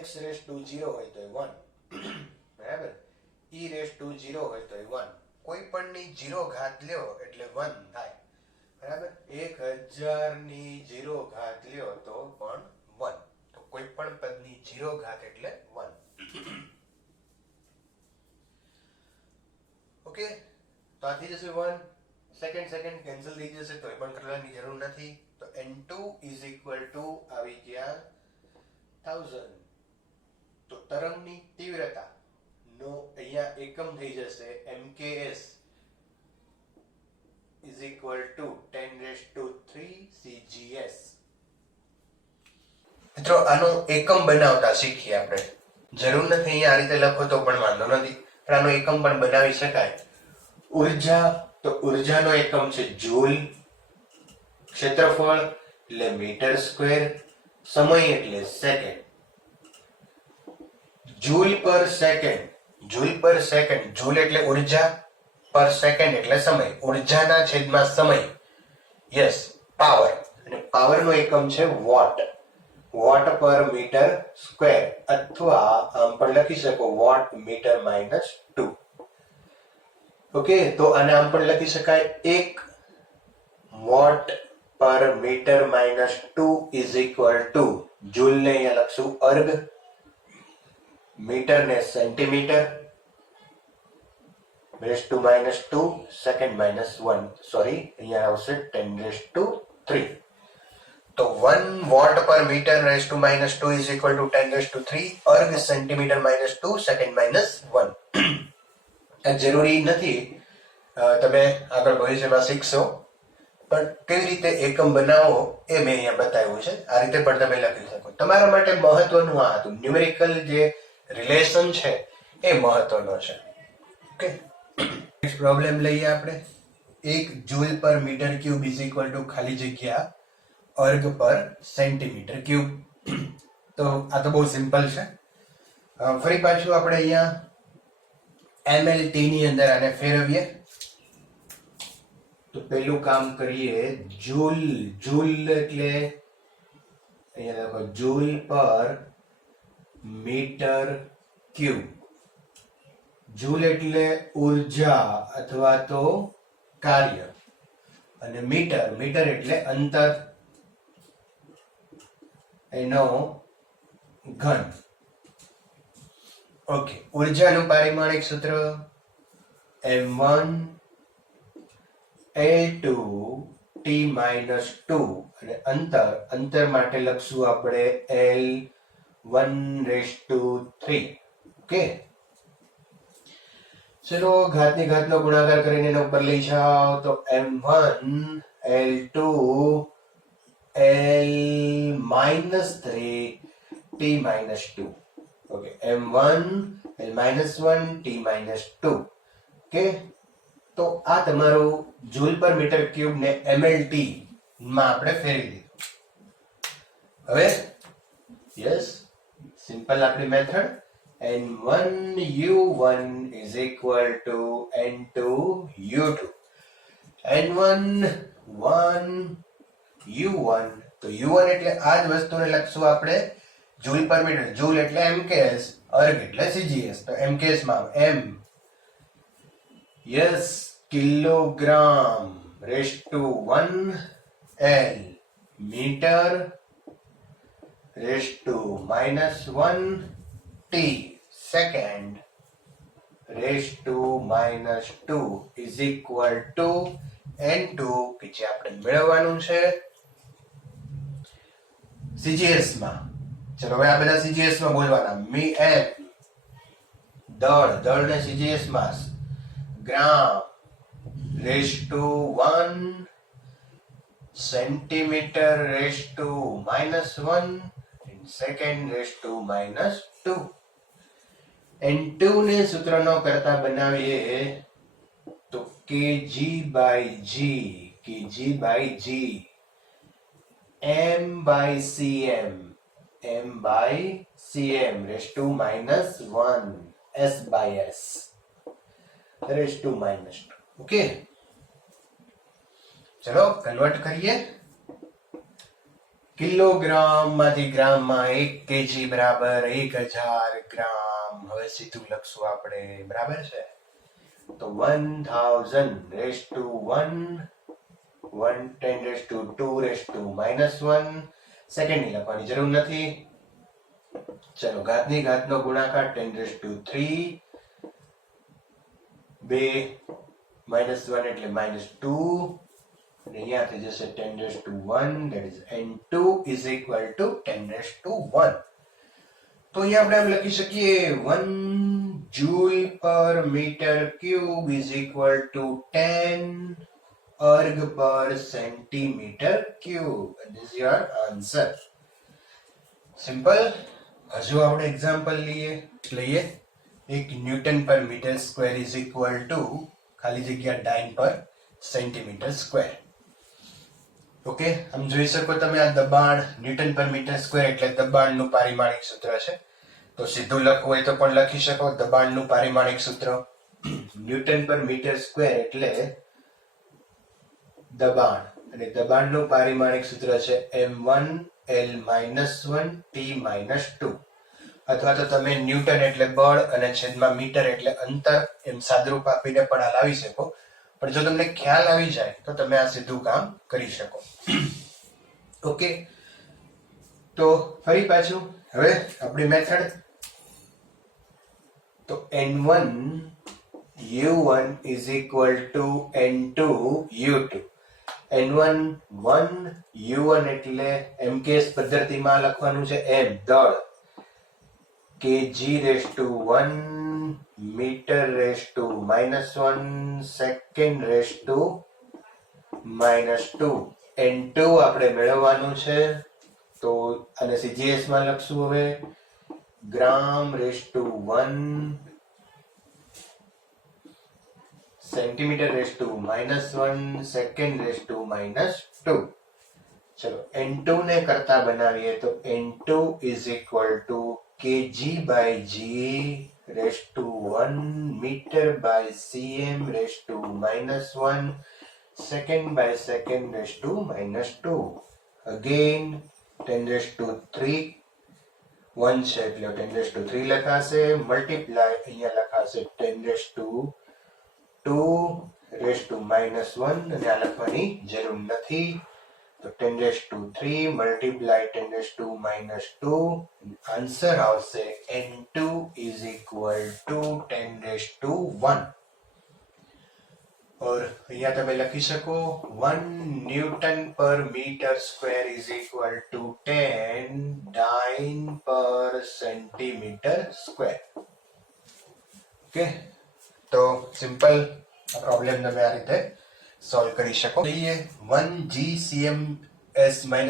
x raised to 0 હોય તો 1, બરાબર. e raised to 0 હોય તો 1. કોઈ પણની 0 ઘાત લ્યો એટલે 1 થાય, બરાબર. 1000 ની 0 ઘાત લ્યો તો પણ 1. તો કોઈ પણ પદની 0 ઘાત એટલે 1. ઓકે, તો આ થઈ જશે 1. સેકન્ડ કેન્સલ થઈ જશે તો એ પણ કરવાની જરૂર નથી. તો n2 is equal to આવી ગયા 1000. તો તરંગની તીવ્રતા નો અહીંયા એકમ થઈ જશે mks is equal to 10⁻³ cgs. મિત્રો આનો એકમ બનાવતા શીખીએ આપણે. જરૂર નથી અહીંયા આ રીતે લખો તો પણ વાંધો નથી, પણ આનો એકમ પણ બનાવી શકાય. ઉર્જા, તો ઉર્જાનો એકમ છે જૂલ, ક્ષેત્રફળ એટલે મીટર સ્ક્વેર, સમય એટલે સેકન્ડ. જૂલ પર સેકન્ડ, જૂલ એટલે ઉર્જા, પર સેકન્ડ એટલે સમય. ઉર્જાના છેદમાં સમય, યસ, પાવર. અને પાવરનો એકમ છે vote, vote per metre square, અથવા આમ પણ લખી શકો વોટ મીટર -2. ઓકે, તો આને આમ પણ લખી શકાય 1 watt per metre -2 is equal to, joule ને અહીંયા લખશું અર્ગ, મીટર ને centimetre, raised to -2, second -1, sorry અહીંયા આવશે 10⁻³. તો 1 watt per metre raised to -2 is equal to 10⁻³, erg centimetre -2, second -1. આ જરૂરી નથી, તમે આગળ ભવિષ્યમાં શીખશો, પણ કેવી રીતે એકમ બનાવો એ મેં અહીંયા બતાવ્યું છે. આ રીતે પણ તમે લખી શકો. તમારા માટે મહત્વનું આ હતું, ન્યુમેરિકલ જે રિલેશન છે એ મહત્વનો છે. ઓકે, નેક્સ્ટ પ્રોબ્લેમ લઈએ આપણે. 1 જૂલ પર metre cube is equal to ખાલી જગ્યા અર્ગ પર સેન્ટીમીટર ક્યુબ. તો આ તો બહુ સિમ્પલ છે. ફરી પાછું આપણે અહીંયા mlt ની અંદર આને ફેરવીએ. તો પહેલું કામ કરીએ, જૂલ એટલે અહીંયા લખો જૂલ પર મીટર ક્યુબ. જૂલ એટલે ઉર્જા અથવા તો કાર્ય, અને મીટર એટલે અંતર, એનો ઘન. ઓકે, ઉર્જાનું પારિમાણિક સૂત્ર m1 L2 T-2, અને અંતર માટે લખશું આપણે L1⁻3. ઓકે, ચલો ઘાતની ઘાતનો ગુણાકાર કરીને એના ઉપર લઈ જાઓ. તો m1 L2 L-3 T-2. Okay, m1 L-1 T-2. Okay, તો આ તમારું જૂલ પર મીટર ક્યુબ ને mlt માં આપણે ફેરવી દીધું. હવે યસ, સિમ્પલ આપણી method N1 U1 is equal to N2 U2. N1 1 U1 તો U1 એટલે આ જ વસ્તુને લખશું આપણે જૂલ પર મીટર. જૂલ એટલે MKS, અર્ગ એટલે CGS. તો MKS માં M yes kilogram raise to 1 L metre raise to -1 T second raise to -2 is equal to N2 કે જે આપણે મેળવવાનું છે CGS માં. ચલો હવે આ બધા CGS માં બોલવાના. M દળને CGS માં gram raise to 1 centimetre raise to -1 second raise to -2. N2 ને સૂત્રનો કરતા બનાવીએ તો kg by g m by cm raised to -1 s by s raised to -2. Okay ચલો કન્વર્ટ કરીએ. કિલોગ્રામ માંથી ગ્રામમાં 1 kg બરાબર 1000 ગ્રામ. હવે સીધું લખશું આપણે, બરાબર છે. તો 1000 raised to 1 10 raised to 2 raised to -1 second ની લખવાની જરૂર નથી. ચલો ઘાતની ઘાતનો ગુણાકાર 10 raised to 3 2 -1 એટલે -2 અને અહીંયા થઈ જશે 10 raised to 1 that is N2 is equal to 10 raised to 1. તો અહીંયા આપણે એમ લખી શકીએ 1 joule per meter cube is equal to 10 erg per centimeter cube. This is your answer. Simple. હજુ આપણે એક્ઝામ્પલ લઈએ. 1 ન્યૂટન પર metre square is equal to ખાલી જગ્યા ડાઇન પર સેન્ટીમીટર સ્ક્વેર. ઓકે, આમ જોઈ શકો તમે આ દબાણ ન્યૂટન પર મીટર સ્ક્વેર એટલે દબાણનું પારિમાણિક સૂત્ર છે. તો સીધું લખવું હોય તો પણ લખી શકો. દબાણનું પારિમાણિક સૂત્ર ન્યૂટન પર મીટર સ્ક્વેર એટલે દબાણ, અને દબાણનું પારિમાણિક સૂત્ર છે m1 l -1 t -2. અથવા તો તમે ન્યૂટન એટલે બળ અને છેદમાં મીટર એટલે અંતર એમ સાદરૂપ આપીને પણ આ લાવી શકો. પણ જો તમને ખ્યાલ આવી જાય તો તમે આ સીધું કામ કરી શકો. ઓકે, તો ફરી પાછું હવે આપણી મેથડ. તો N1 U1 is equal to N2 U2. N1 1 U1 એટલે MKS પદ્ધતિમાં લખવાનું છે M દળ kg raised to 1 meter raised to -1 second raised to -2. N2 આપણે મેળવવાનું છે તો અને CGS માં લખશું હવે ગ્રામ raised to 1 centimetre raised to -1 second raised to -2. ચલો N2 ને કરતા બનાવીએ તો N2 is equal to kg by g raised to 1 meter by cm raised to -1 second by second raised to -2. Again 10 raised to 3 1 છે એટલે 10 raised to 3 લખાશે. Multiply અહીંયા લખાશે 10 raised to 2 raised to -1 અને આ લખવાની જરૂર નથી. તો 10 raised to 3 multiply 10 raised to -2. Answer આવશે N2 is equal to 10 raised to 1. और અહીંયા તમે લખી શકો 1 ન્યૂટન પર metre square is equal to 10 dyne પર સેન્ટીમીટર સ્ક્વેર. ઓકે, તો સિમ્પલ પ્રોબ્લેમ તમે આ રીતે સોલ્વ કરી શકો. 1 GCM(s-1)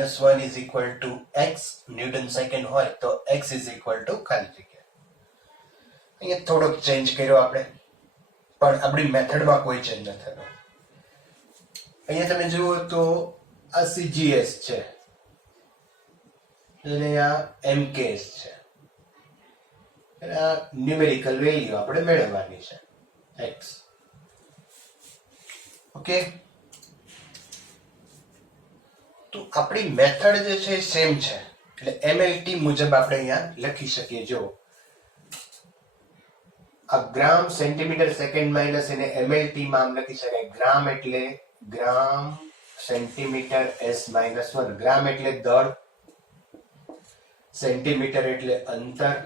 is equal to x newton second હોય તો x is equal to ખાલી જગ્યા. અહીંયા થોડોક ચેન્જ કર્યો આપણે, પણ આપણી મેથડમાં કોઈ ચેન્જ ન થયો. અહીંયા તમે જુઓ તો આ CGS છે અને આ MKS છે. આ ન્યુમેરિકલ વેલ્યુ આપણે મેળવવાની છે x. ઓકે, તો આપણી મેથડ જે છે સેમ છે, એટલે MLT મુજબ આપણે અહીંયા લખી શકીએ. જો આ ગ્રામ સેન્ટીમીટર સેકન્ડ માઇનસ એને MLT માં આમ લખી શકાય. ગ્રામ એટલે ગ્રામ સેન્ટીમીટર s-1. ગ્રામ એટલે દળ, સેન્ટીમીટર એટલે અંતર,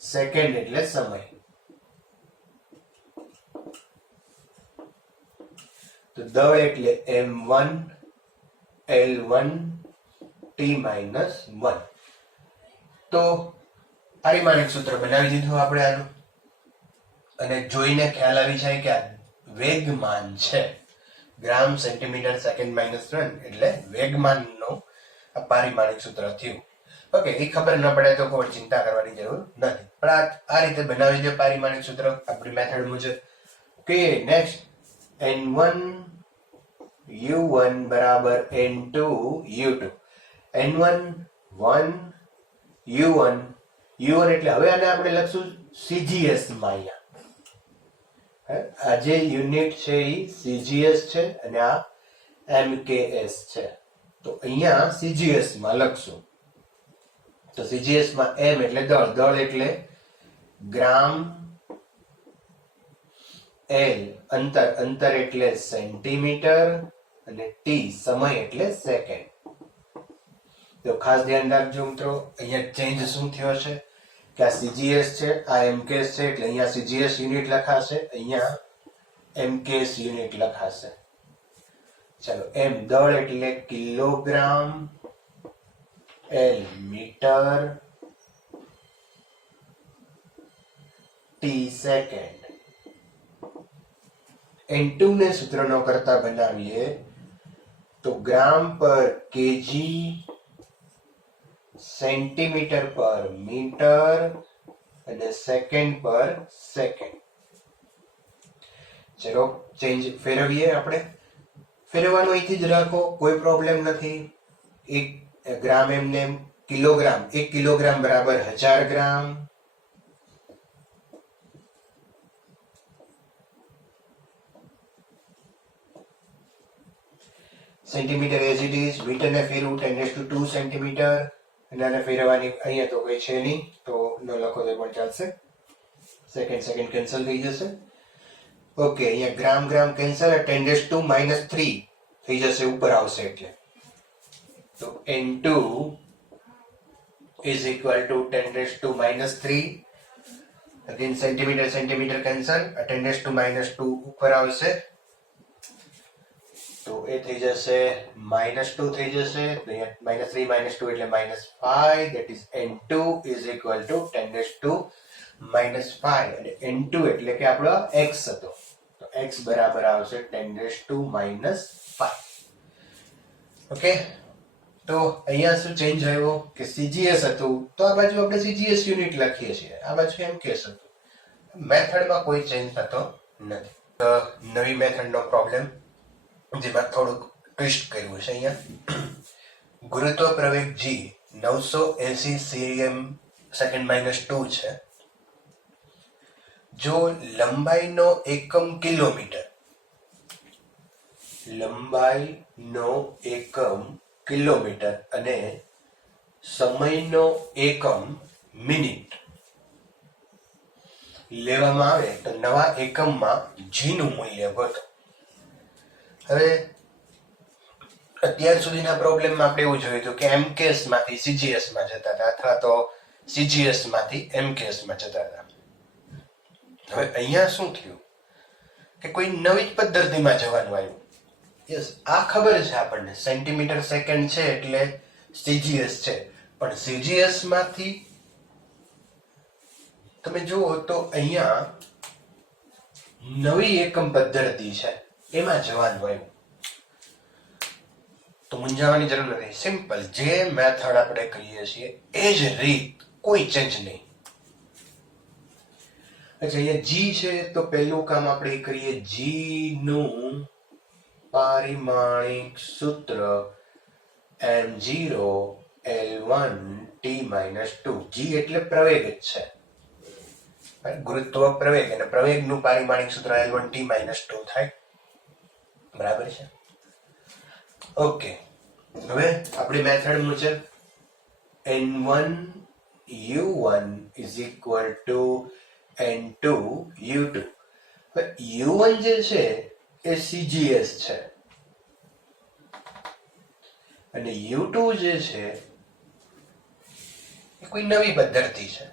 સેકન્ડ એટલે સમય. તો દળ એટલે m1 l1 t-1. તો પારિમાણિક સૂત્ર બનાવી દીધું આપણે આનું, અને જોઈને ખ્યાલ આવી જાય કે આ વેગમાન છે. ગ્રામ સેન્ટીમીટર સેકન્ડ -1 એટલે વેગમાનનું આ પારિમાણિક સૂત્ર થયું. ઓકે, એ ખબર ન પડે તો કોઈ ચિંતા કરવાની જરૂર નથી, પણ આ રીતે બનાવી દે પારિમાણિક સૂત્ર આપણી મેથડ મુજબ. ઓકે, નેક્સ્ટ n1 u1 બરાબર n2 u2. n1 1 u1 એટલે હવે આને આપણે લખશું CGS માં. અહીંયા આ જે યુનિટ છે એ CGS છે અને આ MKS છે. તો અહીંયા CGS માં લખશું. તો CGS માં m એટલે દળ, દળ એટલે ગ્રામ, l અંતર, અંતર એટલે સેન્ટીમીટર, અને t સમય એટલે સેકન્ડ. તો ખાસ ધ્યાન રાખજો મિત્રો, અહીંયા ચેન્જ શું થયો છે કે આ CGS છે, આ MKS છે, એટલે અહીંયા CGS યુનિટ લખાશે, અહીંયા MKS યુનિટ લખાશે. ચાલો, m દળ એટલે kilogram, l metre, t second. n2 ને સૂત્રનો કરતા બનાવીએ તો ગ્રામ પર કેજી, સેન્ટીમીટર પર મીટર, અને સેકન્ડ પર સેકન્ડ. ચલો ચેન્જ ફેરવીએ આપણે. ફેરવવાનું અહીંથી જ રાખો, કોઈ પ્રોબ્લેમ નથી. 1 ગ્રામ એમને કિલોગ્રામ, 1 કિલોગ્રામ બરાબર 1000 gram. Centimetre as it is, મીટરને ફેરવું 10⁻² સેન્ટીમીટર, અને આને ફેરવવાની અહીંયા તો કઈ છે નહીં, તો ન લખો તો પણ ચાલશે. સેકન્ડ કેન્સલ થઈ જશે. ઓકે, અહીંયા ગ્રામ ગ્રામ કેન્સલ, 10⁻³ થઈ જશે, ઉપર આવશે એટલે. તો n2 is equal to 10⁻³. Again centimetre cancel, 10⁻² ઉપર આવશે, તો એ થઈ જશે -2 થઈ જશે. -3 -2 એટલે -5. That is n2 is equal to 10⁻⁵ અને n2 એટલે કે આપણો x હતો, તો x બરાબર આવશે 10⁻⁵. ઓકે, તો અહીંયા શું ચેન્જ આવ્યો કે CGS હતું તો આ બાજુ આપણે CGS યુનિટ લખીએ છીએ, આ બાજુ MKS હતું. મેથડમાં કોઈ ચેન્જ થતો નથી. નવી મેથડનો પ્રોબ્લેમ જેમાં થોડુંક ટ્વિસ્ટ કર્યું છે. અહીંયા ગુરુત્વ પ્રવેગ g 980 cm સેકન્ડ -2 છે. જો લંબાઈનો એકમ કિલોમીટર, લંબાઈનો એકમ કિલોમીટર અને સમયનો એકમ મિનિટ લેવામાં આવે તો નવા એકમમાં g નું મૂલ્ય ગોતો. હવે અત્યાર સુધીના પ્રોબ્લેમમાં આપણે એવું જોયું હતું કે MKS માંથી CGS માં જતા હતા, અથવા તો CGS માંથી MKS માં જતા હતા. હવે અહીંયા શું થયું કે કોઈ નવી પદ્ધતિમાં જવાનું આવ્યું. યસ, આ ખબર છે આપણને, સેન્ટીમીટર સેકન્ડ છે એટલે CGS છે, પણ CGS માંથી તમે જુઓ તો અહીંયા નવી એકમ પદ્ધતિ છે, એમાં જવાનું આવ્યું. તો મૂંઝાવાની જરૂર નથી, સિમ્પલ જે મેથડ આપણે કરીએ છીએ એ જ રીત, કોઈ ચેન્જ નહીં. અચ્છા, અહીંયા g છે તો પહેલું કામ આપણે કરીએ, g નું પારિમાણિક સૂત્ર m0 l1 t t-2. g એટલે પ્રવેગ જ છે, ગુરુત્વ પ્રવેગ, અને પ્રવેગનું પારિમાણિક સૂત્ર L1t-2 થાય. બરાબર છે. ઓકે, હવે આપણી મેથડ મુજબ n1 u1 is equal to n2 u2. u1 જે છે એ CGS છે અને u2 જે છે એ કોઈ નવી પદ્ધતિ છે,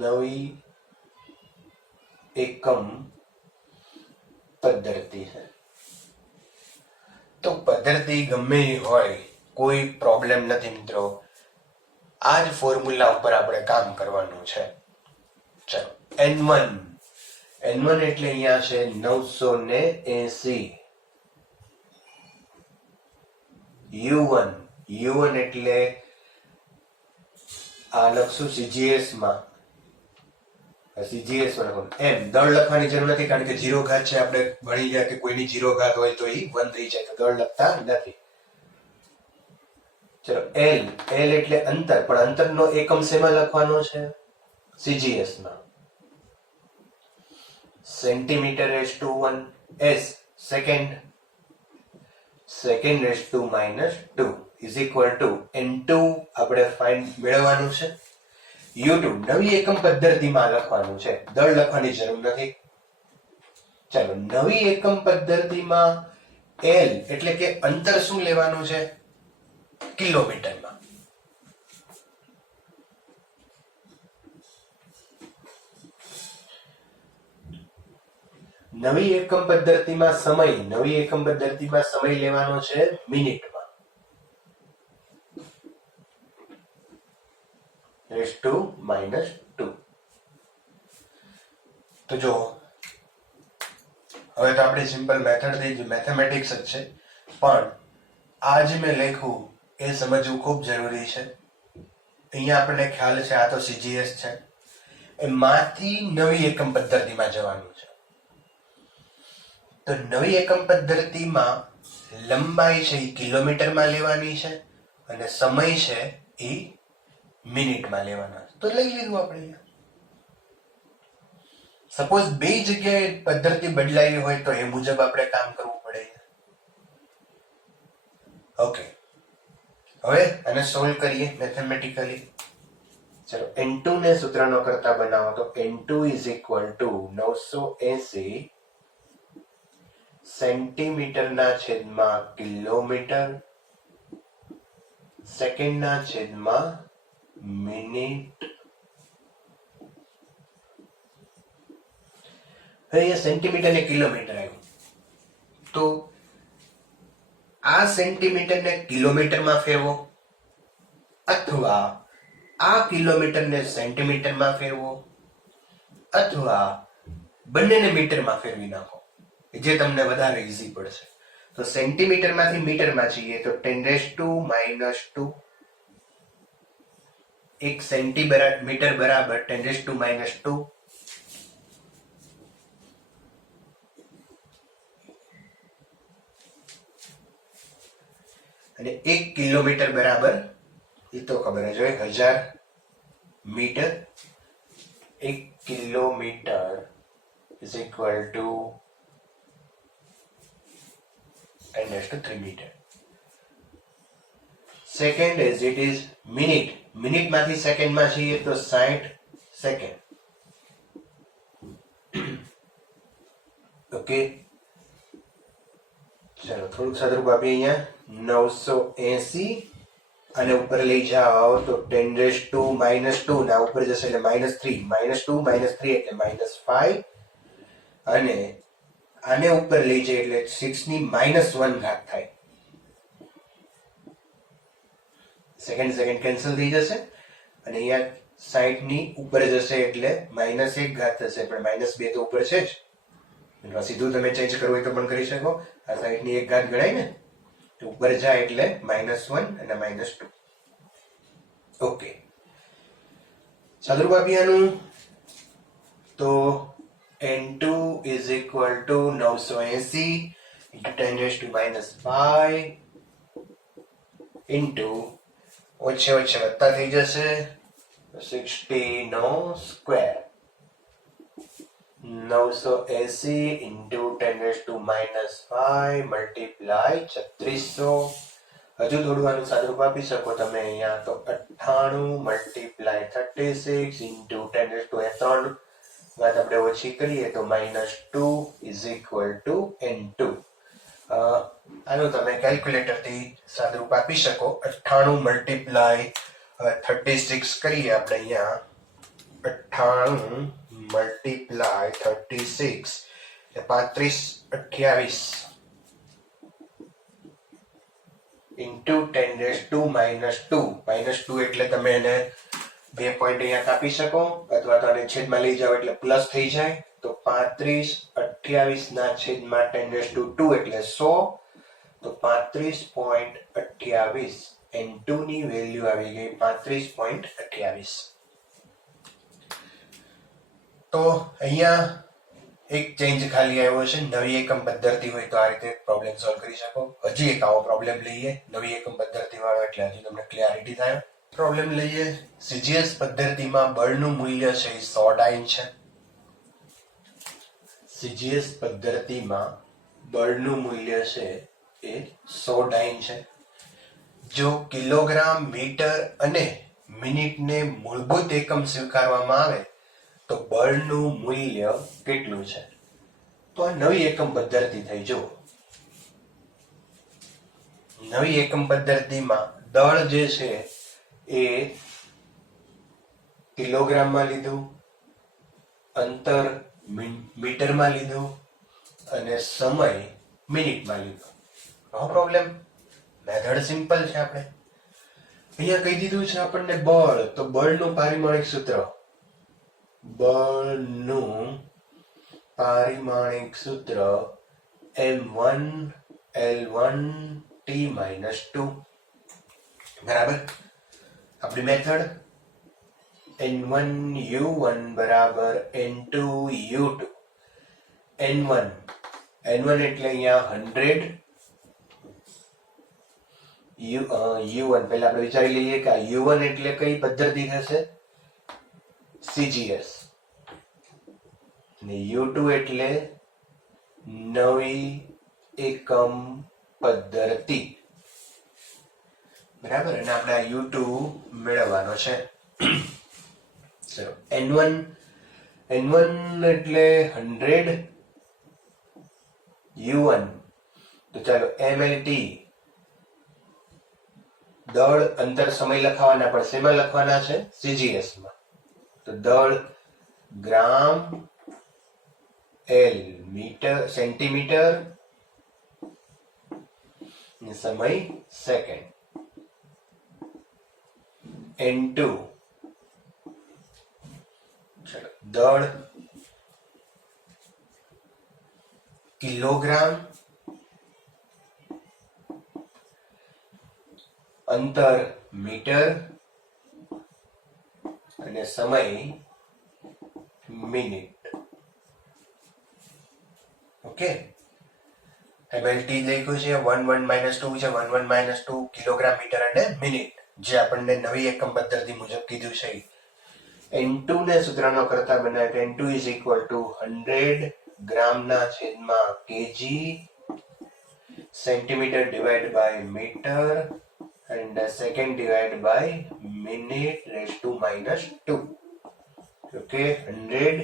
નવી એકમ પદ્ધતિ છે. તો પદ્ધતિ ગમે એ હોય કોઈ પ્રોબ્લેમ નથી મિત્રો, આ જ ફોર્મ્યુલા ઉપર આપણે કામ કરવાનું છે. ચલો, n1 એટલે અહીંયા છે 980, u1 એટલે આ લખશું CGS માં, CGS એમ દળ લખવાની જરૂર નથી, કારણ કે 0 ઘાત છે, આપણે ભણી ગયા કે કોઈની 0 ઘાત હોય તો એ 1 થઈ જાય, તો દળ લખતા નથી. ચલો, L એટલે અંતર, પણ અંતરનો એકમ શેમાં લખવાનો છે? CGS માં. cm/1, s second -2 is equal to n2 આપણે ફાઇન્ડ મેળવવાનું છે. u2 નવી એકમ પદ્ધતિમાં લખવાનું છે, દળ લખવાની જરૂર નથી. ચાલો, નવી એકમ પદ્ધતિમાં L એટલે કે અંતર શું લેવાનું છે? કિલોમીટરમાં. નવી એકમ પદ્ધતિમાં સમય લેવાનો છે મિનિટમાં. -2. તો જો હવે તો આપણી સિમ્પલ મેથડ થઈ ગઈ, મેથેમેટિક્સ જ છે, પણ આ જે મેં લખ્યું એ સમજવું ખૂબ જરૂરી છે. અહીંયા આપણને ખ્યાલ છે આ તો CGS છે, એમાંથી નવી એકમ પદ્ધતિમાં જવાનું છે. તો નવી એકમ પદ્ધતિમાં લંબાઈ છે એ કિલોમીટરમાં લેવાની છે અને સમય છે એ મિનિટમાં લેવાના છે. તો લઈ લીધું આપણે. સપોઝ બે જગ્યાએ પદ્ધતિ બદલાઈ હોય તો એ મુજબ આપણે કામ કરવું પડે. ઓકે, હવે આને સોલ્વ કરીએ મેથેમેટિકલી. ચલો, n2 ને સૂત્રનો કરતા બનાવો તો n2 is equal to 980 સેન્ટીમીટરના છેદમાં કિલોમીટર સેકન્ડના છેદમાં મિનિટ. હવે એ સેન્ટીમીટર ને કિલોમીટર આવ્યું, તો આ સેન્ટીમીટર ને કિલોમીટરમાં ફેરવો અથવા આ કિલોમીટર ને સેન્ટીમીટરમાં ફેરવો અથવા બંનેને મીટરમાં ફેરવી નાખો, જે તમને વધારે ઈઝી પડશે. તો સેન્ટીમીટર માંથી મીટરમાં જઈએ તો 10⁻², 1 સેન્ટીમીટર બરાબર 10⁻², અને 1 કિલોમીટર બરાબર એ તો ખબર જ હોય 1000 metre. 1 kilometre is equal to 10⁻³ metre. Second as it is minute, મિનિટમાંથી સેકન્ડમાં જઈએ તો 60 સેકન્ડ. ઓકે, ચલો થોડુંક સાદુરૂપ આપીએ. અહીંયા 980 અને ઉપર લઈ જાઓ તો 10⁻², ના ઉપર જશે એટલે -3, -2 -3 એટલે -5, અને આને ઉપર લઈ જાય એટલે 6⁻1 ઘાત થાય. સેકન્ડ કેન્સલ થઈ જશે અને અહીંયા 60 ની ઉપર જશે એટલે -1 ઘાત થશે, પણ -2 તો ઉપર છે જ. સીધું તમે ચેન્જ કરવું હોય તો પણ કરી શકો. આ 60 ની 1 ઘાત ગણાય ને, તો ઉપર જાય એટલે -1 અને -2. ઓકે, સાદુરૂપ આપીયાનું તો n2 is equal to 980 into 10⁻⁵ into ઓછે ઓછે વત્તા થઈ જશે 60 નો સ્ક્વેર 980 ઇન્ટુ 10⁻⁵ મલ્ટીપ્લાય 3600. હજુ થોડું આનું સાદુરૂપ આપી શકો તમે અહીંયા તો 98 મલ્ટીપ્લાય 36 ઇન્ટુ 10⁻³ વાત આપણે ઓછી કરીએ તો -2 ઇઝ ઇક્વલ ટુ n2. આનું તમે કેલ્ક્યુલેટરથી સાદુરૂપ આપી શકો. 98 મલ્ટીપ્લાય 36 કરીએ આપણે અહીંયા 98 મલ્ટીપ્લાય 36 35 28 ઇન્ટુ 10⁻². -2 એટલે તમે એને 2 પોઈન્ટ અહીંયા કાપી શકો અથવા તો આને છેદમાં લઈ જાઓ એટલે પ્લસ થઈ જાય તો 35 28 ના છેદમાં 10⁻² એટલે 100 તો 35.28 n2 ની વેલ્યુ આવી ગઈ 35.28. તો અહીંયા એક ચેન્જ ખાલી આવ્યો છે. નવી એકમ પદ્ધતિ હોય તો આ રીતે પ્રોબ્લેમ સોલ્વ કરી શકો. હજી એક આવો પ્રોબ્લેમ લઈએ નવી એકમ પદ્ધતિ વાળો એટલે હજી તમને ક્લિયરિટી થાય. પ્રોબ્લેમ લઈએ. સીજીએસ પદ્ધતિમાં બળનું મૂલ્ય છે એ 100 ડાઇન છે. સીજીએસ પદ્ધતિમાં બળનું મૂલ્ય છે એ 100 ડાઇન છે. જો કિલોગ્રામ, મીટર અને મિનિટને મૂળભૂત એકમ સ્વીકારવામાં આવે તો બળનું મૂલ્ય કેટલું છે? તો આ નવી એકમ પદ્ધતિ થઈ. જો નવી એકમ પદ્ધતિમાં દળ જે છે એ કિલોગ્રામમાં લીધું, અંતર મીટરમાં લીધું અને સમય મિનિટમાં લીધો. નો પ્રોબ્લેમ. મેથડ સિમ્પલ છે. આપણે અહીંયા કહી દીધું છે આપણને બળ, તો બળનું પારિમાણિક સૂત્ર, બળનું પારિમાણિક સૂત્ર m1L1T-2. બરાબર. આપણી મેથડ n1U1 બરાબર n2U2. n1 એટલે અહીંયા 100. U1 પહેલા આપણે વિચારી લઈએ કે આ U1 એટલે કઈ પદ્ધતિ થશે? CGS. અને U2 એટલે નવી એકમ પદ્ધતિ. બરાબર. અને આપણે આ U2 મેળવવાનો છે. ચલો N1 એટલે 100. U1 તો ચાલો MLT દળ, અંતર, સમય લખવાના પણ શેમાં લખવાના છે? CGS માં. તો દળ ગ્રામ, L મીટર સેન્ટીમીટર, સમય સેકન્ડ. N2 ચલો દળ કિલોગ્રામ, અંતર મીટર અને સમય મિનિટ. ઓકે. MLT લખ્યું છે 1 - 2 છે. 1 - 2 કિલોગ્રામ, મીટર અને મિનિટ જે આપણને નવી એકમ પદ્ધતિ મુજબ કીધું છે. N2 ને સૂત્રનો કરતા બનાવે કે N2 = 100 ગ્રામના છેદમાં kg centimetre divide by metre and second divided by minute raised to -2. Okay, 100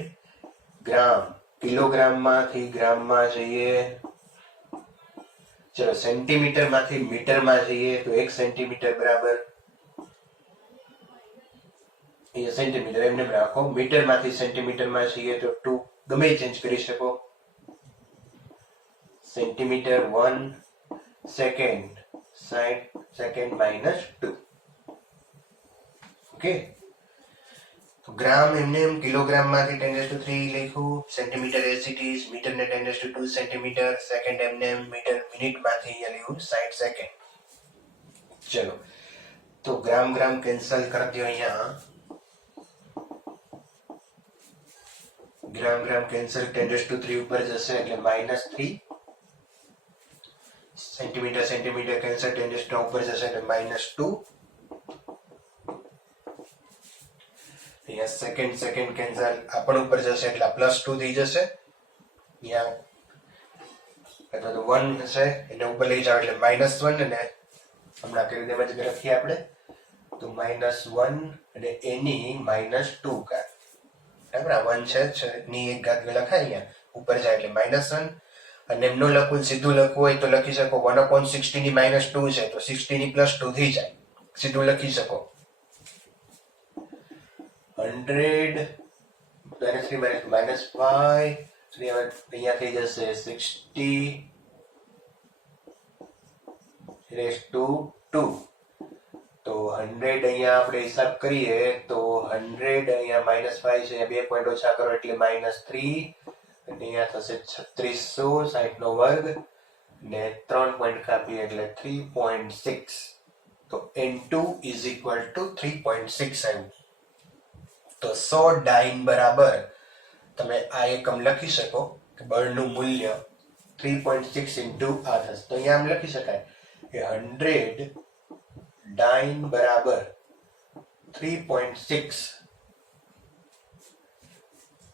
gram, kilogram માંથી ગ્રામ માં જઈએ, ચલો સેન્ટીમીટર માંથી મીટર માં જઈએ તો 1 સેન્ટીમીટર બરાબર એ સેન્ટીમીટર એમને રાખો. મીટર માંથી સેન્ટીમીટર માં જઈએ તો 2 ગમે ચેન્જ કરી શકો. Centimetre 1 second 60 second -2. ઓકે. તો ગ્રામ એમને એમ કિલોગ્રામ માંથી 10⁻³ લખ્યું, centimetre as it is, metre ને 10⁻² સેન્ટીમીટર, સેકન્ડ એમને એમ, મીટર મિનિટ માંથી અહીંયા લખ્યું 60 સેકન્ડ. ચલો તો ગ્રામ ગ્રામ કેન્સલ કરી દો. અહીંયા ગ્રામ ગ્રામ કેન્સલ 10⁻³ ઉપર જશે એટલે -3 સેન્ટીમીટર સેન્ટીમીટર કેન્સલ, 10 ઉપર જશે એટલે -2. અહીંયા સેકન્ડ સેકન્ડ કેન્સલ, આ પણ ઉપર જશે એટલે +2 થઈ જશે. અહીંયા અથવા તો 1 હશે એટલે ઉપર લઈ જાવ એટલે -1, અને હમણાં કરી દેવા જ લખીએ આપણે તો -1 અને એની -2 ઘાત. બરાબર, આ 1 છે ની એક ઘાત લખાય અહીંયા ઉપર જાય એટલે -1. અને એમનો લખવું સીધું લખવું હોય તો લખી શકો 1/60 ની -2 છે તો 60 ની +2 થઈ જાય, સીધું લખી શકો. 100 -3 -5 અહીંયા થઈ જશે 60 તો 100 અહીંયા આપણે હિસાબ કરીએ તો 100 અહીંયા -5 છે, 2 પોઈન્ટ ઓછા કરો એટલે -3, અને અહીંયા થશે 3660 નો વર્ગ ને 3 પોઈન્ટ કાપીએ એટલે 3.6. તો N2 = 3.6 આવ્યું. તો 100 ડાઇન બરાબર તમે આ એકમ લખી શકો કે બળનું મૂલ્ય 3.6 ઇન્ટુ આ થશે. તો અહીંયા આમ લખી શકાય કે 100 ડાઇન બરાબર 3.6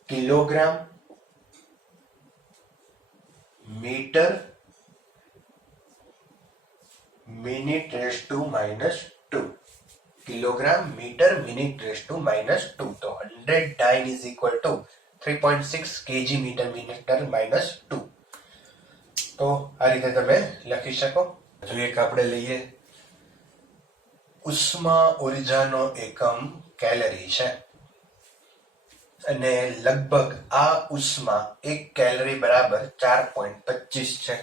kilogram metre minute -2 kilogram metre minute -2. તો 100 ડાઇન = 3.6 kg મીટર મિનિટ -2. તો આ રીતે તમે લખી શકો. તો એક આપણે લઈએ ઉષ્મા ઉર્જાનો એકમ કેલરી છે અને લગભગ આ ઉષ્મા 1 કેલરી બરાબર 4.25 છે.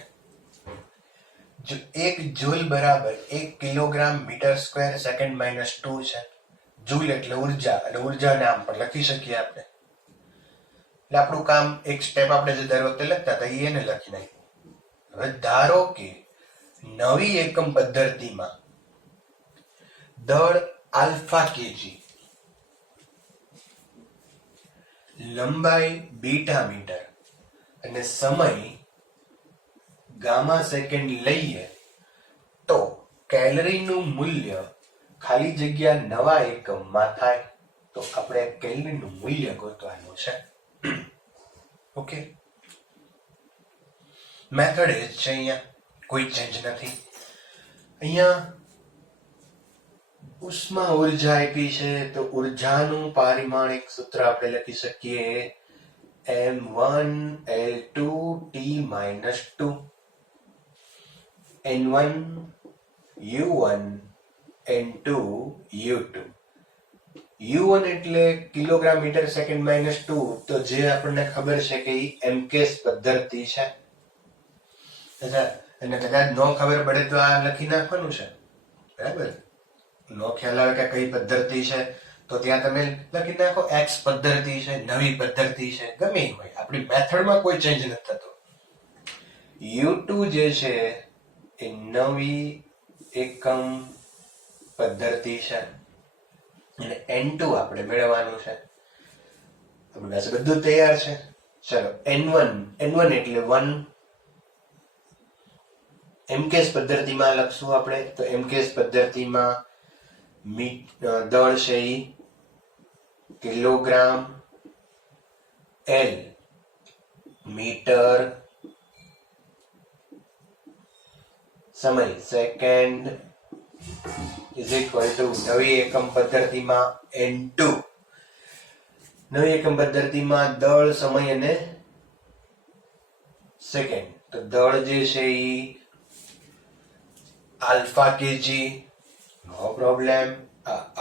જો 1 જૂલ બરાબર 1 કિલોગ્રામ મીટર સ્ક્વેર સેકન્ડ -2 છે. જૂલ એટલે ઉર્જા, અને ઉર્જાને આમ પણ લખી શકીએ આપણે. એટલે આપણું કામ એક સ્ટેપ આપણે જે દર વખતે લખતા હતા એને લખી નાખ્યું. હવે ધારો કે નવી એકમ પદ્ધતિમાં દળ આલ્ફા કેજી, લંબાઈ બીટા મીટર અને સમય ગામા સેકન્ડ લઈએ તો કેલરીનું મૂલ્ય ખાલી જગ્યા નવા એકમમાં થાય. તો આપણે કેલરીનું મૂલ્ય ગોતવાનું છે. ઓકે, મેથડ એ જ છે, અહીંયા કોઈ ચેન્જ નથી. અહીંયા ઉષ્મા ઉર્જા આપી છે તો ઉર્જાનું પારિમાણિક સૂત્ર આપણે લખી શકીએ m1L2T-2 N1 U1 N2 U2. U1 એટલે કિલોગ્રામ મીટર સેકન્ડ -2, તો જે આપણને ખબર છે કે એ એમકેસ પદ્ધતિ છે. અને કદાચ ન ખબર પડે તો આ લખી નાખવાનું છે. બરાબર, નો ખ્યાલ આવે કે કઈ પદ્ધતિ છે તો ત્યાં તમે લખી નાખો એક્સ પદ્ધતિ છે, નવી પદ્ધતિ છે, ગમે એ હોય. આપણી મેથડમાં કોઈ ચેન્જ નથી થતો. U2 જે છે એ નવી એકમ પદ્ધતિ છે અને N2 આપણે મેળવવાનું છે. આપણી પાસે બધું તૈયાર છે. ચલો N1 એટલે 1 એમકેસ પદ્ધતિમાં લખશું આપણે. તો એમકેસ પદ્ધતિમાં દળ છે ઈ કિલોગ્રામ, L મીટર, સમય સેકન્ડ = નવી એકમ પદ્ધતિમાં N2. નવી એકમ પદ્ધતિમાં દળ, સમય અને સેકન્ડ. તો દળ જે છે ઈ આલ્ફા કેજી, નો પ્રોબ્લેમ.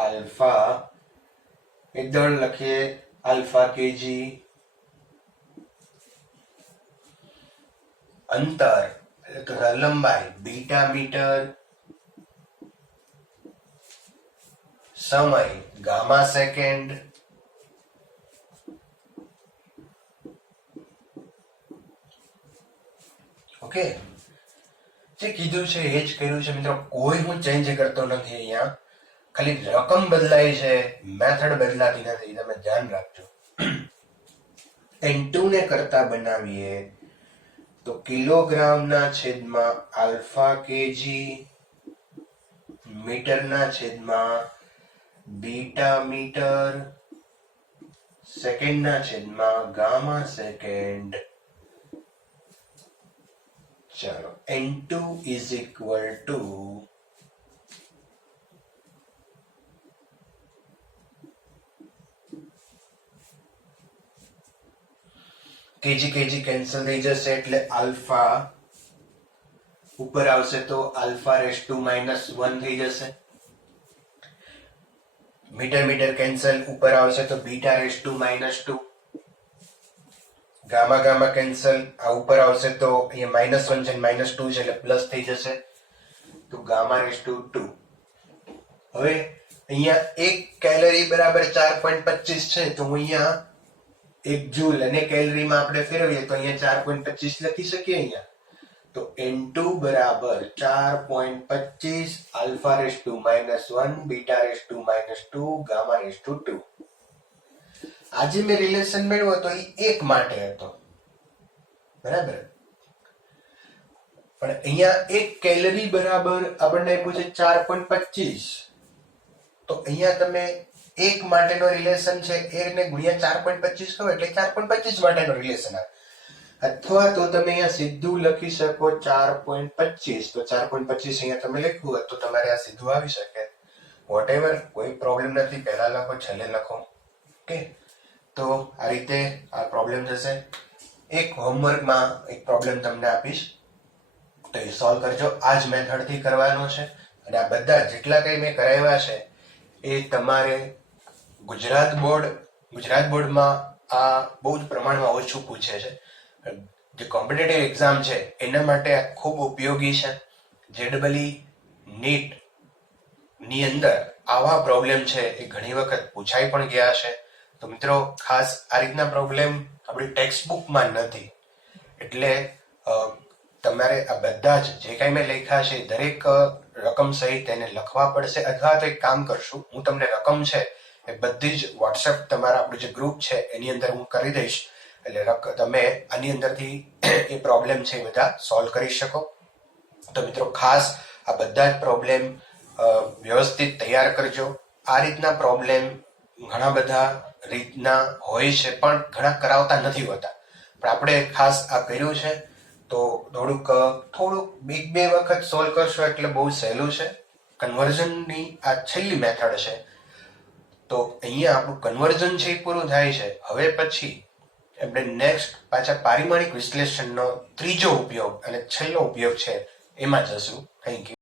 આલ્ફા એક દળ લખીએ આલ્ફા કેજી. અંતર એટલે લંબાઈ બીટા મીટર. સમય ગામા સેકન્ડ. ઓકે, જે કીધું છે એ જ કર્યું છે મિત્રો. કોઈ હું ચેન્જ કરતો નથી અહીંયા. ખાલી રકમ બદલાય છે, મેથડ બદલાતી નથી. તમે ધ્યાન રાખજો. N2 ને કરતા બનાવીએ તો કિલોગ્રામના છેદમાં આલ્ફા કેજી, મીટરના છેદમાં બીટા મીટર, સેકન્ડના છેદમાં ગામા સેકન્ડ. ચાલો N2 is equal to KG KG cancel થઈ જશે એટલે આલ્ફા ઉપર આવશે તો આલ્ફા રેસ ટુ -1 થઈ જશે. મીટર મીટર કેન્સલ ઉપર આવશે તો beta raise to -2. Gamma gamma cancel આ ઉપર આવશે તો અહીંયા -1 છે -2 છે એટલે પ્લસ થઈ જશે તો ગામા રેસ ટુ 2. હવે અહીંયા 1 કેલરી બરાબર 4.25 છે તો હું અહીંયા 1 જૂલ અને કેલરીમાં આપણે ફેરવીએ તો અહીંયા 4.25 લખી શકીએ. અહીંયા તો N2 બરાબર 4.25 alpha raise to -1 beta raise to -2 gamma raise to 2. આજે મેં રિલેશન મેળવ્યો તો એ 1 માટે હતો, બરાબર. પણ અહીંયા 1 કેલરી બરાબર આપણને આપ્યું છે 4.25 તો અહીંયા તમે 1 માટેનો રિલેશન છે એને ગુણ્યા 4.25 કરો એટલે 4.25 માટેનો રિલેશન આવે. અથવા તો તમે અહીંયા સીધું લખી શકો 4.25 તો 4.25 અહીંયા તમે લખ્યું હોત તો તમારે આ સીધું આવી શકે. વોટેવર, કોઈ પ્રોબ્લેમ નથી. પહેલા લખો છેલ્લે લખો. ઓકે, તો આ રીતે આ પ્રોબ્લેમ થશે. એક હોમવર્કમાં એક પ્રોબ્લેમ તમને આપીશ તો એ સોલ્વ કરજો. આ જ મેથડથી કરવાનો છે અને આ બધા જેટલા કંઈ મેં કરાવ્યા છે એ તમારે ગુજરાત બોર્ડમાં આ બહુ જ પ્રમાણમાં ઓછું પૂછે છે. જે કોમ્પિટિટિવ એક્ઝામ છે એના માટે આ ખૂબ ઉપયોગી છે. JEE નીટ ની અંદર આવા પ્રોબ્લેમ છે એ ઘણી વખત પૂછાઈ પણ ગયા છે. તો મિત્રો ખાસ આ રીતના પ્રોબ્લેમ આપણી ટેક્સ્ટ બુકમાં નથી એટલે તમારે આ બધા જ જે કાંઈ મેં લખ્યા છે દરેક રકમ સહિત એને લખવા પડશે. અથવા તો એક કામ કરશું, હું તમને રકમ છે એ બધી જ વોટ્સએપ તમારા આપણું જે ગ્રુપ છે એની અંદર હું કરી દઈશ એટલે તમે આની અંદરથી એ પ્રોબ્લેમ છે એ બધા સોલ્વ કરી શકો. તો મિત્રો ખાસ આ બધા જ પ્રોબ્લેમ વ્યવસ્થિત તૈયાર કરજો. આ રીતના પ્રોબ્લેમ ઘણા બધા રીતના હોય છે પણ ઘણા કરાવતા નથી હોતા, પણ આપણે ખાસ આ કર્યું છે તો થોડુંક 1-2 વખત સોલ્વ કરશો એટલે બહુ સહેલું છે. કન્વર્ઝનની આ છેલ્લી મેથડ છે તો અહીંયા આપણું કન્વર્ઝન છે એ પૂરું થાય છે. હવે પછી આપણે નેક્સ્ટ પાછા પારિમાણિક વિશ્લેષણનો ત્રીજો ઉપયોગ અને છેલ્લો ઉપયોગ છે એમાં જશું. Thank you.